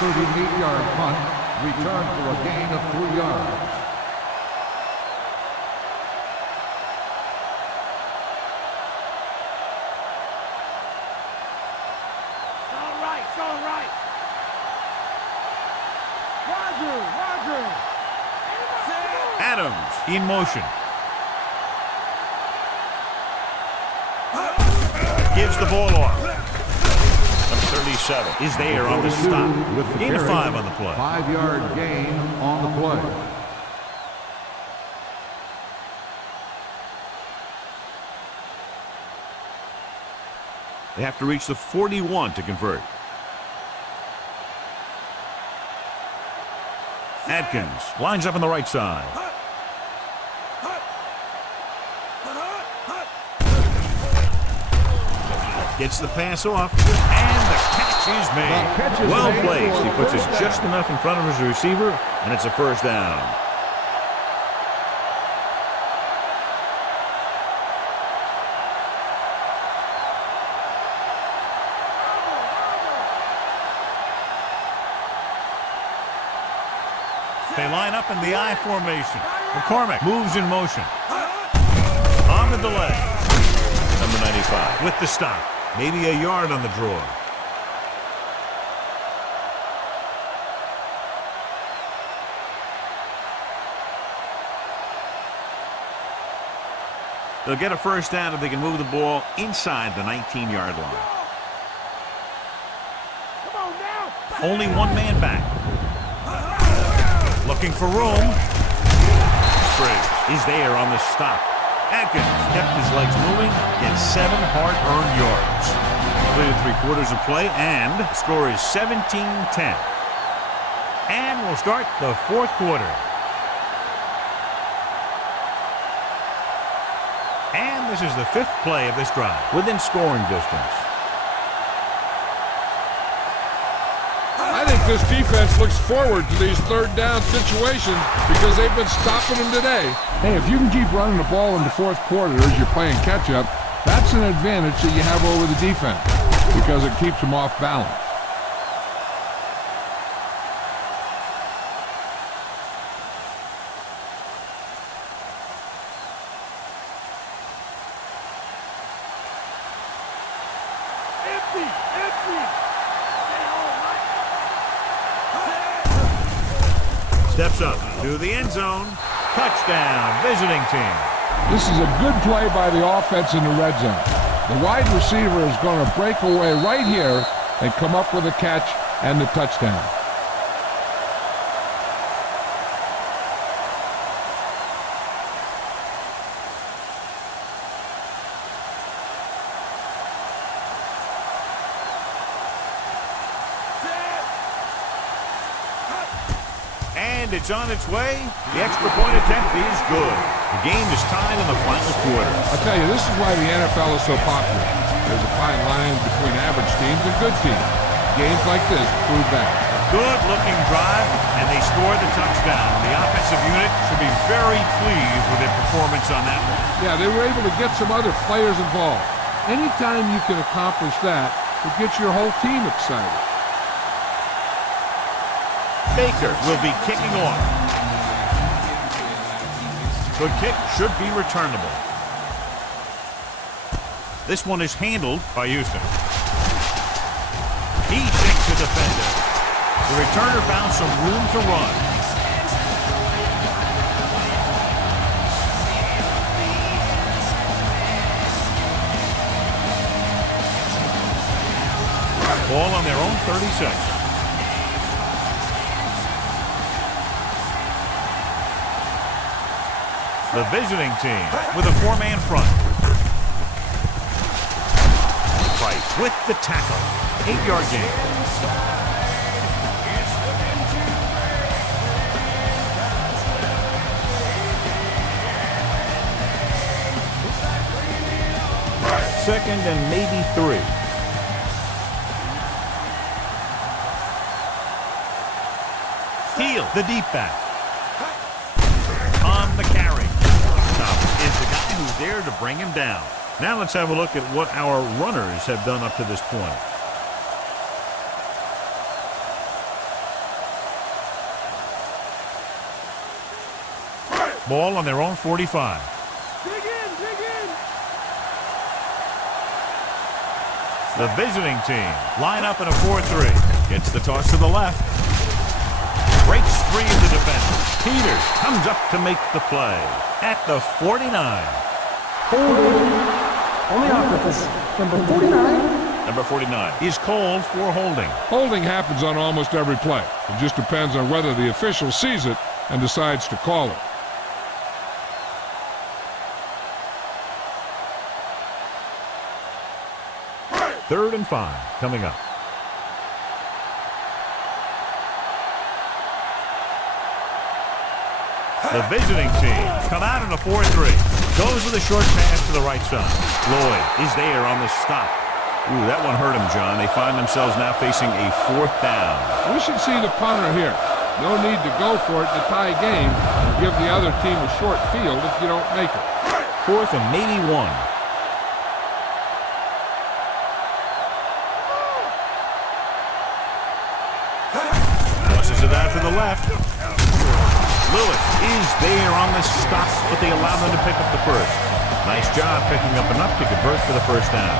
38-yard punt, return for a gain of 3 yards. Adams in motion. Gives the ball off. Number 37 is there on the stop. Gain of 5 on the play. 5-yard gain on the play. They have to reach the 41 to convert. Atkins lines up on the right side. Gets the pass off, and the catch is made. Well placed. He puts it just enough in front of his receiver, and it's a first down. They line up in the I formation. McCormick moves in motion. On the delay. Number 95 with the stop. Maybe a yard on the draw. They'll get a first down if they can move the ball inside the 19-yard line. Only one man back. Looking for room. Spriggs is there on the stop. Atkins kept his legs moving, gets 7 hard-earned yards. Completed 3 quarters of play, and the score is 17-10. And we'll start the 4th quarter. And this is the 5th play of this drive, within scoring distance. I think this defense looks forward to these third down situations because they've been stopping them today. Hey, if you can keep running the ball in the 4th quarter as you're playing catch-up, that's an advantage that you have over the defense because it keeps them off balance. Steps up to the end zone. Touchdown, visiting team. This is a good play by the offense in the red zone. The wide receiver is going to break away right here and come up with a catch and the touchdown. And it's on its way. The extra point attempt is good. The game is tied in the final quarter. I'll tell you, this is why the NFL is so popular. There's a fine line between average teams and good teams. Games like this prove that. Good-looking drive, and they scored the touchdown. The offensive unit should be very pleased with their performance on that one. Yeah, they were able to get some other players involved. Anytime you can accomplish that, it gets your whole team excited. Baker will be kicking off. The kick should be returnable. This one is handled by Houston. He takes the defender. The returner found some room to run. Ball on their own 36. The visiting team with a 4-man front. Price with the tackle. 8-yard gain. Second and maybe 3. Steele, the deep back. there to bring him down. Now let's have a look at what our runners have done up to this point. Ball on their own 45. Dig in! The visiting team line up in a 4-3. Gets the toss to the left. Breaks free of the defender. Peters comes up to make the play at the 49. Holding on the offense. Number 49. Number 49 is called for holding. Holding happens on almost every play. It just depends on whether the official sees it and decides to call it. Third and 5 coming up. The visiting team come out in a 4-3. Goes with a short pass to the right side. Lloyd is there on the stop. Ooh, that one hurt him, John. They find themselves now facing a 4th down. We should see the punter here. No need to go for it to tie game and give the other team a short field if you don't make it. 4th and maybe 1. Tosses it out to the left. Lewis is there on the stop, but they allow them to pick up the first. Nice job picking up enough to convert for the first down.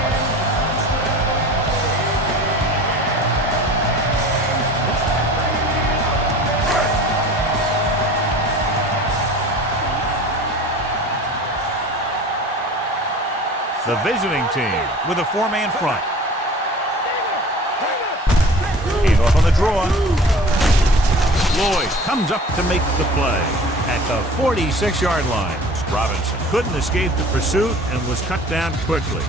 The visiting team with a 4-man front. Handoff on the draw. Lloyd comes up to make the play at the 46-yard line. Robinson couldn't escape the pursuit and was cut down quickly.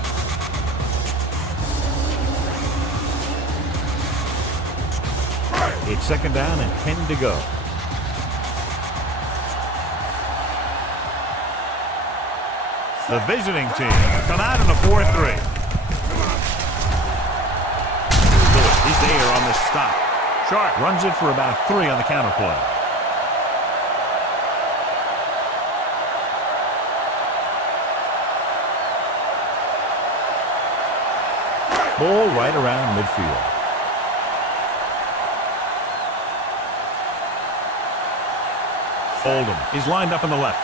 It's 2nd down and 10 to go. The visiting team come out in a 4-3. Lewis is there on the stop. Sharp runs it for about 3 on the counter play. Ball right around midfield. Oldham is lined up on the left.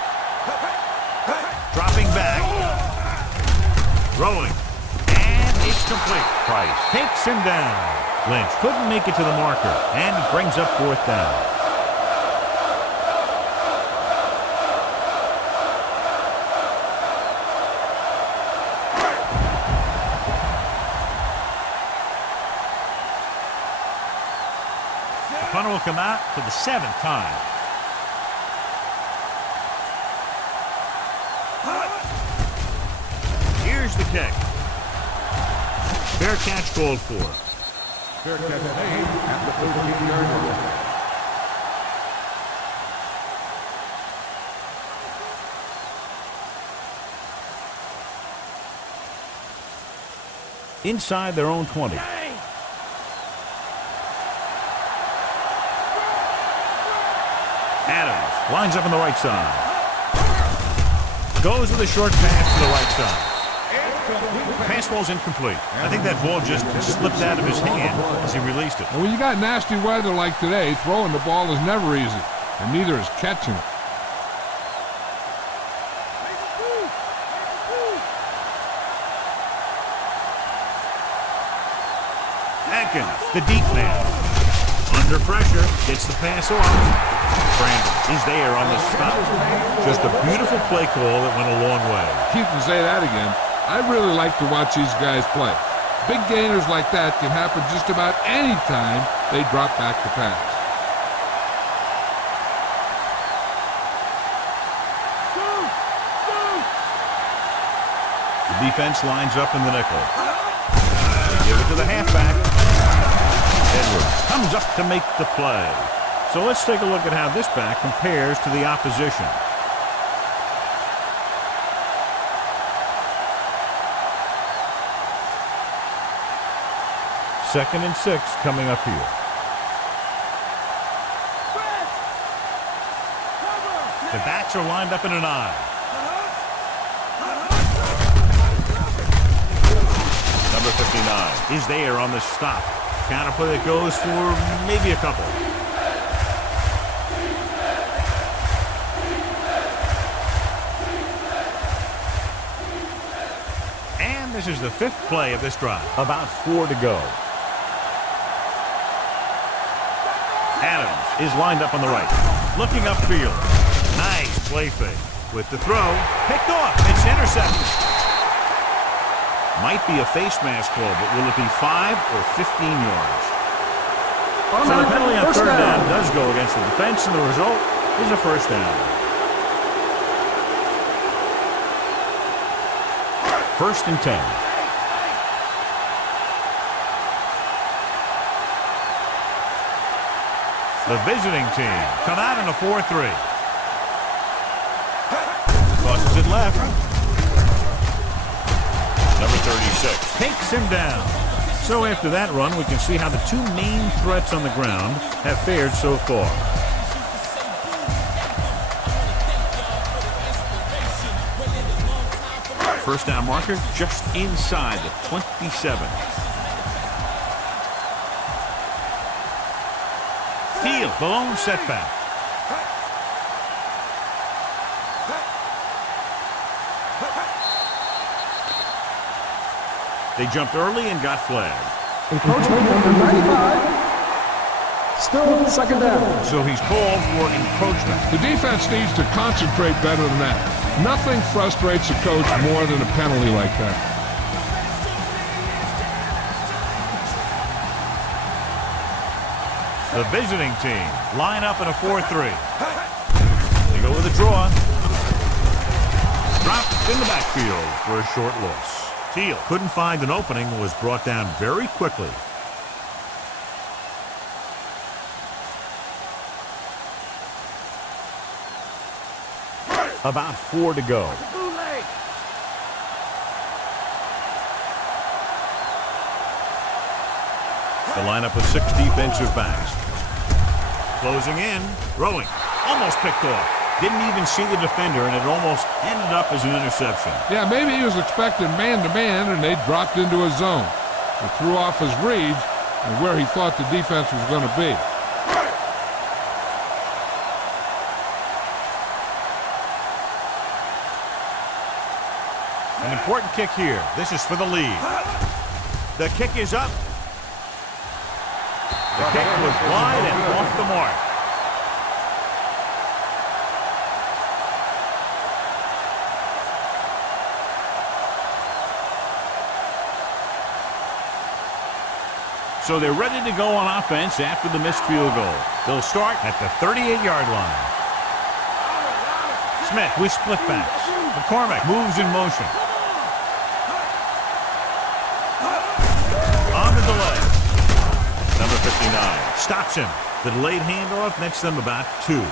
Dropping back. Rolling. And it's complete. Price takes him down. Lynch couldn't make it to the marker and brings up 4th down. The punter will come out for the 7th time. Here's the kick. Fair catch called for. Fair catch made at the 13-yard line. Inside their own 20. Adams lines up on the right side. Goes with a short pass to the right side. Pass ball's incomplete. I think that ball just slipped out of his hand as he released it. And when you got nasty weather like today, throwing the ball is never easy, and neither is catching it. Atkins, the deep man. Under pressure, gets the pass off. Brandon is there on the stop. Just a beautiful play call that went a long way. You can say that again. I really like to watch these guys play. Big gainers like that can happen just about any time they drop back to pass. The defense lines up in the nickel. They give it to the halfback. Edwards comes up to make the play. So let's take a look at how this back compares to the opposition. Second and 6 coming up here. The backs are lined up in an I. is there on the stop. Counter play that goes for maybe a couple. And this is the 5th play of this drive. About 4 to go. Adams is lined up on the right. Looking upfield. Nice play fake. With the throw, picked off. It's intercepted. Might be a face mask call, but will it be 5 or 15 yards? So the penalty on third down does go against the defense, and the result is a first down. First and 10. The visiting team come out in a 4-3. Crosses it left. Number 36 takes him down. So after that run, we can see how the 2 main threats on the ground have fared so far. First down marker just inside the 27. Field, the lone setback. They jumped early and got flagged. Encroachment number 95. Still second down. So he's called for encroachment. The defense needs to concentrate better than that. Nothing frustrates a coach more than a penalty like that. The visiting team line up in a 4-3. They go with a draw. Dropped in the backfield for a short loss. Teal couldn't find an opening, was brought down very quickly. About 4 to go. The lineup with 6 defensive backs. Closing in, throwing, almost picked off. Didn't even see the defender, and it almost ended up as an interception. Yeah, maybe he was expecting man-to-man, and they dropped into a zone. He threw off his reads and where he thought the defense was going to be. An important kick here. This is for the lead. The kick is up. The kick was wide and off the mark. So they're ready to go on offense after the missed field goal. They'll start at the 38-yard line. Smith with split backs. McCormick moves in motion. On the delay. Number 59 stops him. The delayed handoff nets them about 2.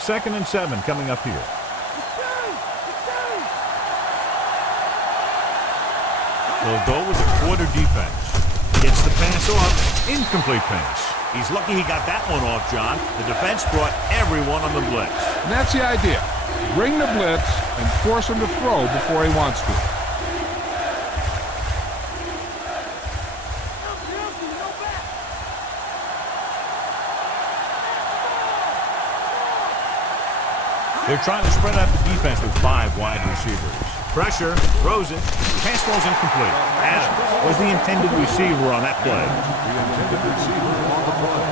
Second and 7 coming up here. They'll go with a quarter defense. Gets the pass off. Incomplete pass. He's lucky he got that one off, John. The defense brought everyone on the blitz. And that's the idea. Bring the blitz and force him to throw before he wants to. They're trying to spread out the defense with 5 wide receivers. Pressure, throws it. Pass ball's incomplete. Adams was the intended receiver on that play. The intended receiver on the play.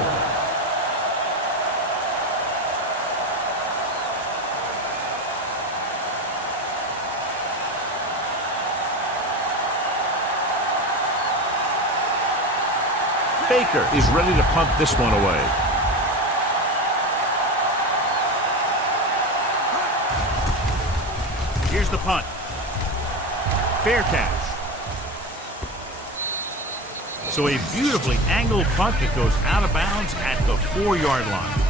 Baker is ready to punt this one away. Here's the punt. Fair catch. So a beautifully angled punt that goes out of bounds at the 4-yard line.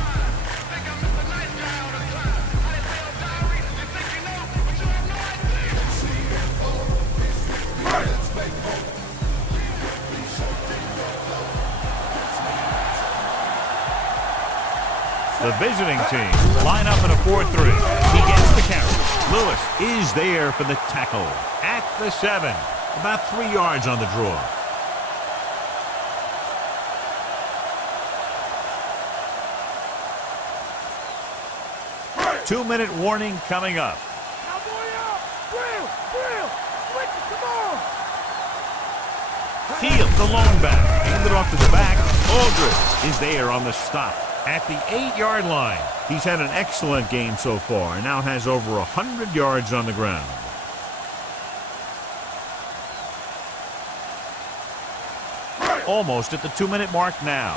The visiting team line up in a 4-3. He gets the carry. Lewis is there for the tackle at the 7. About 3 yards on the draw. Two-minute warning coming up. Field, the lone back, handed off to the back. Aldridge is there on the stop at the 8-yard line. He's had an excellent game so far and now has over 100 yards on the ground. Almost at the 2-minute mark now.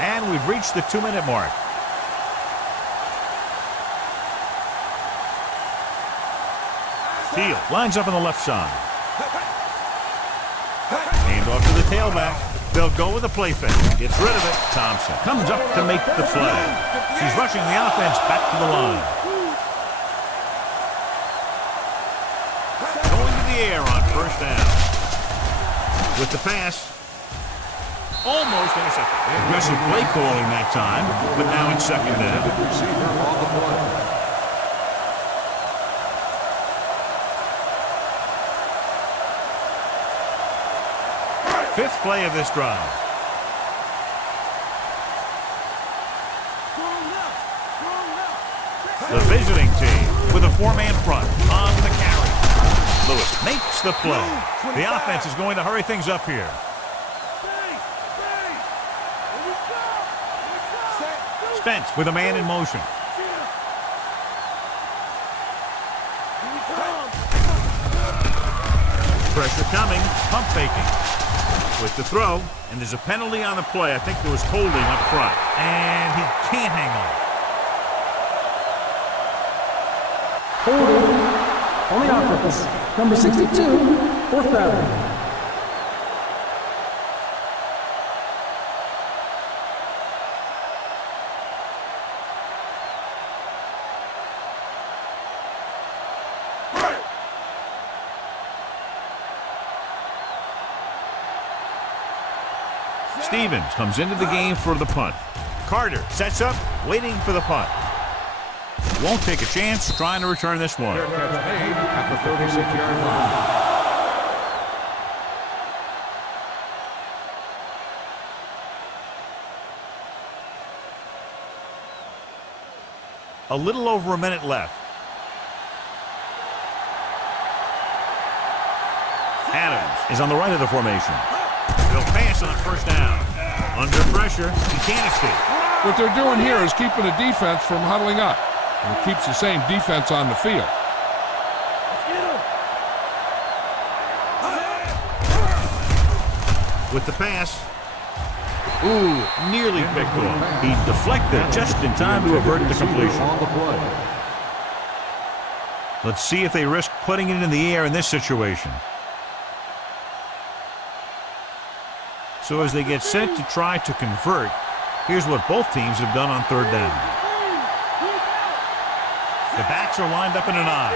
And we've reached the 2-minute mark. Field lines up on the left side. Hand off to the tailback. They'll go with a play fake. Gets rid of it. Thompson comes up to make the play. She's rushing the offense back to the line. Going to the air on first down. With the pass. Almost intercepted. Aggressive play calling that time, but now it's second down. Fifth play of this drive. The visiting team with a 4-man front on the carry. Lewis makes the play. The offense is going to hurry things up here. Spence with a man in motion. Pressure coming, pump faking. With the throw, and there's a penalty on the play. I think there was holding up front, and he can't hang on. Holding on the offense. Number 62, fourth down. Stevens comes into the game for the punt. Carter sets up, waiting for the punt. Won't take a chance, trying to return this one. Fair catch made at the 36-yard line. A little over a minute left. Adams is on the right of the formation. They'll pass on first down. Under pressure, he can't escape. What they're doing here is keeping the defense from huddling up. And it keeps the same defense on the field. With the pass. Ooh, nearly picked off. He deflected just in time to avert the completion. Let's see if they risk putting it in the air in this situation. So as they get set to try to convert, here's what both teams have done on third down. The backs are lined up in an I.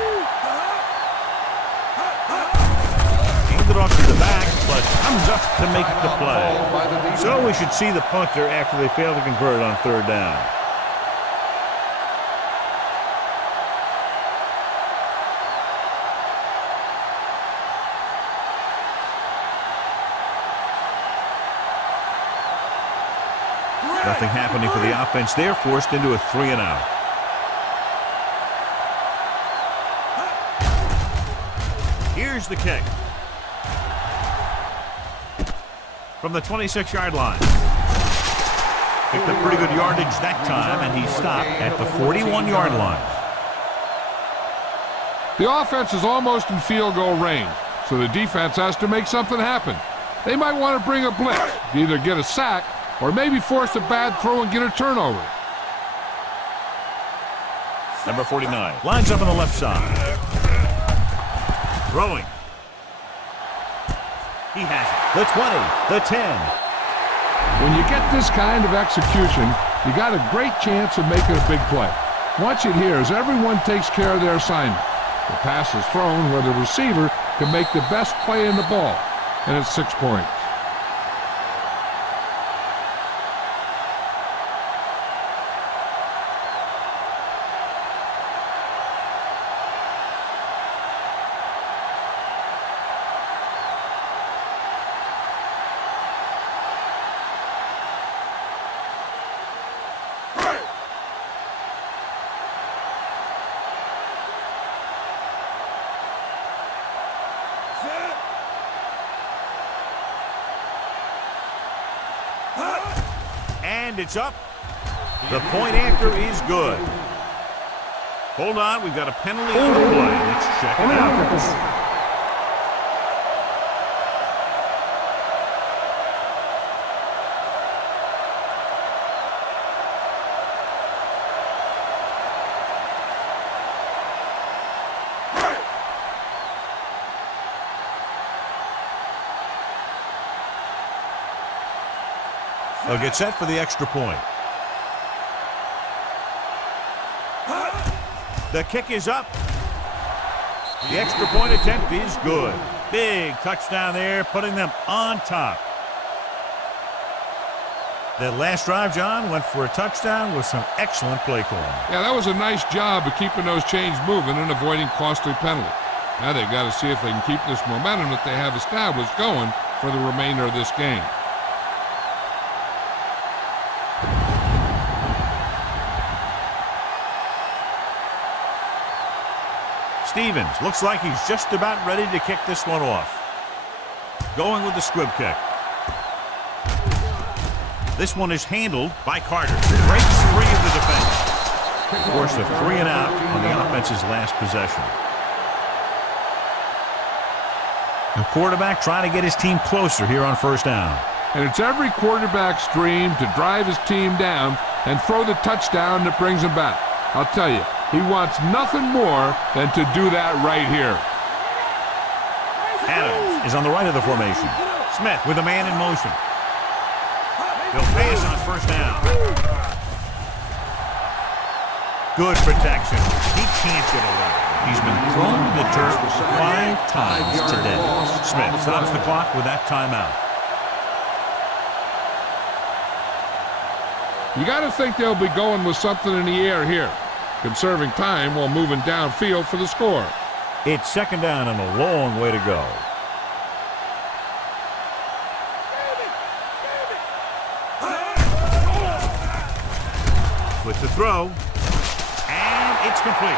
Handed off to the back, but comes up to make the play. So we should see the punter after they fail to convert on third down. Nothing happening for the offense there, forced into a 3-and-out. Here's the kick. From the 26-yard line. Picked up pretty good yardage that time, and he stopped at the 41-yard line. The offense is almost in field goal range, so the defense has to make something happen. They might want to bring a blitz, either get a sack or maybe force a bad throw and get a turnover. Number 49 lines up on the left side. Throwing. He has it. The 20, the 10. When you get this kind of execution, you got a great chance of making a big play. Watch it here as everyone takes care of their assignment. The pass is thrown where the receiver can make the best play in the ball, and it's 6 points. And it's up. The point after is good. Hold on, we've got a penalty on the play. Let's check it out. They'll get set for the extra point. The kick is up. The extra point attempt is good. Big touchdown there, putting them on top. That last drive, John, went for a touchdown with some excellent play calling. Yeah, that was a nice job of keeping those chains moving and avoiding costly penalties. Now they've got to see if they can keep this momentum that they have established going for the remainder of this game. Stevens looks like he's just about ready to kick this one off. Going with the squib kick. This one is handled by Carter. Breaks free of the defense. Forced a 3 and out on the offense's last possession. The quarterback trying to get his team closer here on first down. And it's every quarterback's dream to drive his team down and throw the touchdown that brings him back. I'll tell you, he wants nothing more than to do that right here. Adams is on the right of the formation. Smith with a man in motion. They'll pass on first down. Good protection. He can't get away. He's been thrown to the turf 5 times today. Smith stops the clock with that timeout. You got to think they'll be going with something in the air here, conserving time while moving downfield for the score. It's second down and a long way to go. With the throw, and it's complete.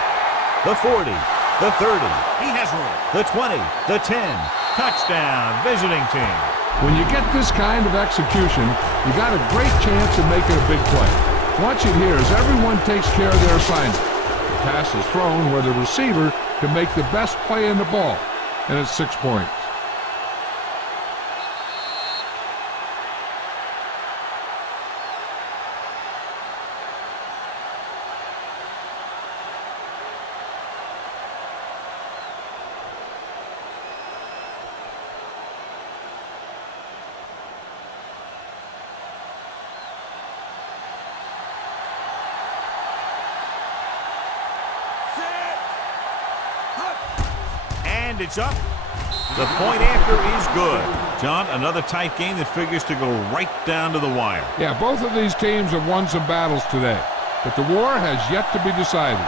The 40, the 30, he has room. The 20, the 10, touchdown, visiting team. When you get this kind of execution, you got a great chance of making a big play. Watch it here as everyone takes care of their assignment. The pass is thrown where the receiver can make the best play in the ball, and it's 6 points. And it's up. The point after is good. John, another tight game that figures to go right down to the wire. Yeah, both of these teams have won some battles today, but the war has yet to be decided.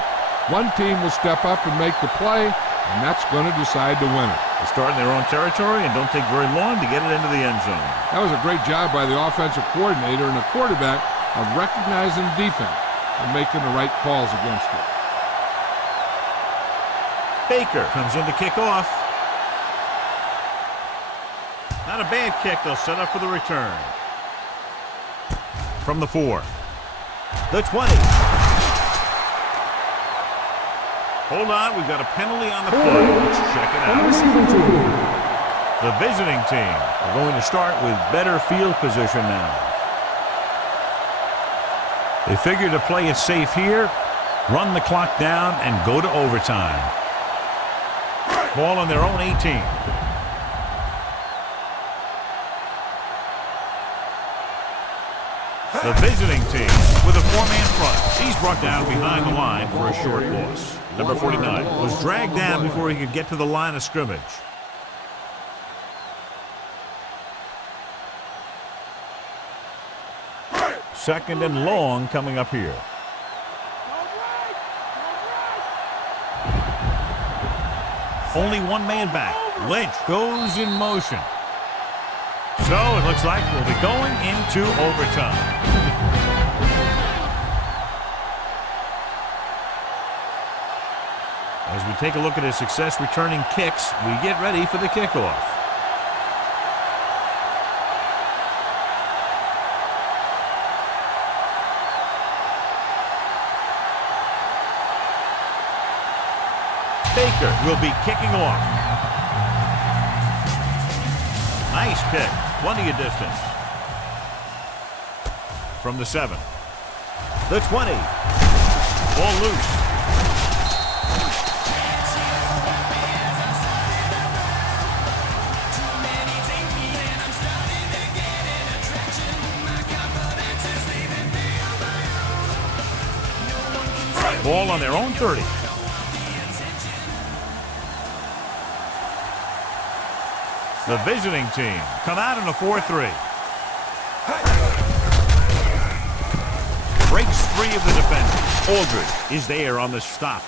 One team will step up and make the play, and that's going to decide the winner. They start in their own territory and don't take very long to get it into the end zone. That was a great job by the offensive coordinator and the quarterback of recognizing defense and making the right calls against it. Baker comes in to kick off. Not a bad kick. They'll set up for the return. From the 4. The 20. Hold on. We've got a penalty on the play. Let's check it out. The visiting team are going to start with better field position now. They figure to play it safe here, run the clock down, and go to overtime. Ball on their own 18. The visiting team with a four-man front. He's brought down behind the line for a short loss. Number 49 was dragged down before he could get to the line of scrimmage. Second and long coming up here. Only one man back. Lynch goes in motion. So it looks like we'll be going into overtime. As we take a look at his success returning kicks, we get ready for the kickoff. Baker will be kicking off. Nice kick. Plenty of distance. From the 7. The 20. Ball loose. Ball on their own 30. The visiting team come out in a 4-3. Breaks free of the defender. Aldridge is there on the stop.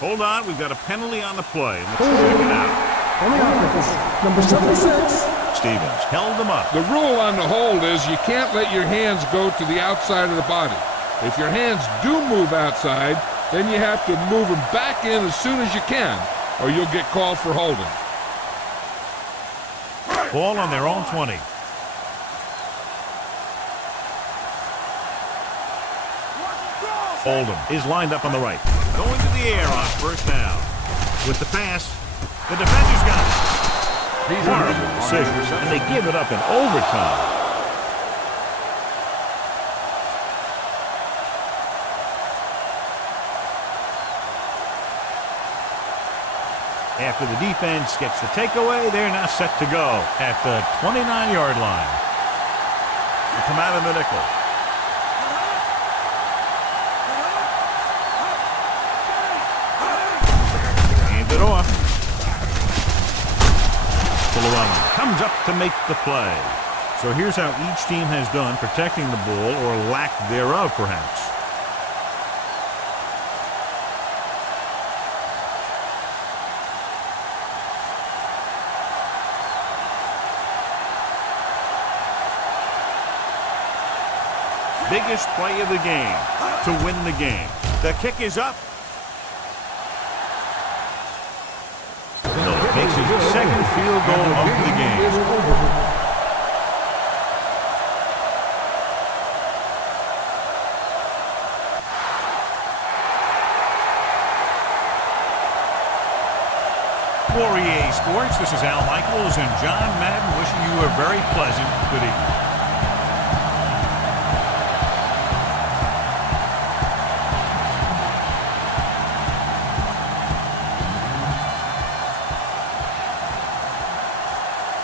Hold on, we've got a penalty on the play. Let's check it out. On the offense, number 76. Stevens held them up. The rule on the hold is you can't let your hands go to the outside of the body. If your hands do move outside, then you have to move them back in as soon as you can, or you'll get called for holding. Ball on their own 20. Oldham is lined up on the right. Going to the air on first down. With the pass, the defender's got it. Horrible decision, and they give it up in overtime. After the defense gets the takeaway, they're now set to go at the 29-yard line. They come out of the nickel. Hand it off. Fullerano comes up to make the play. So here's how each team has done protecting the ball, or lack thereof, perhaps. Biggest play of the game to win the game. The kick is up. Miller makes his second field goal of the game. For EA Sports, this is Al Michaels and John Madden wishing you a very pleasant good evening.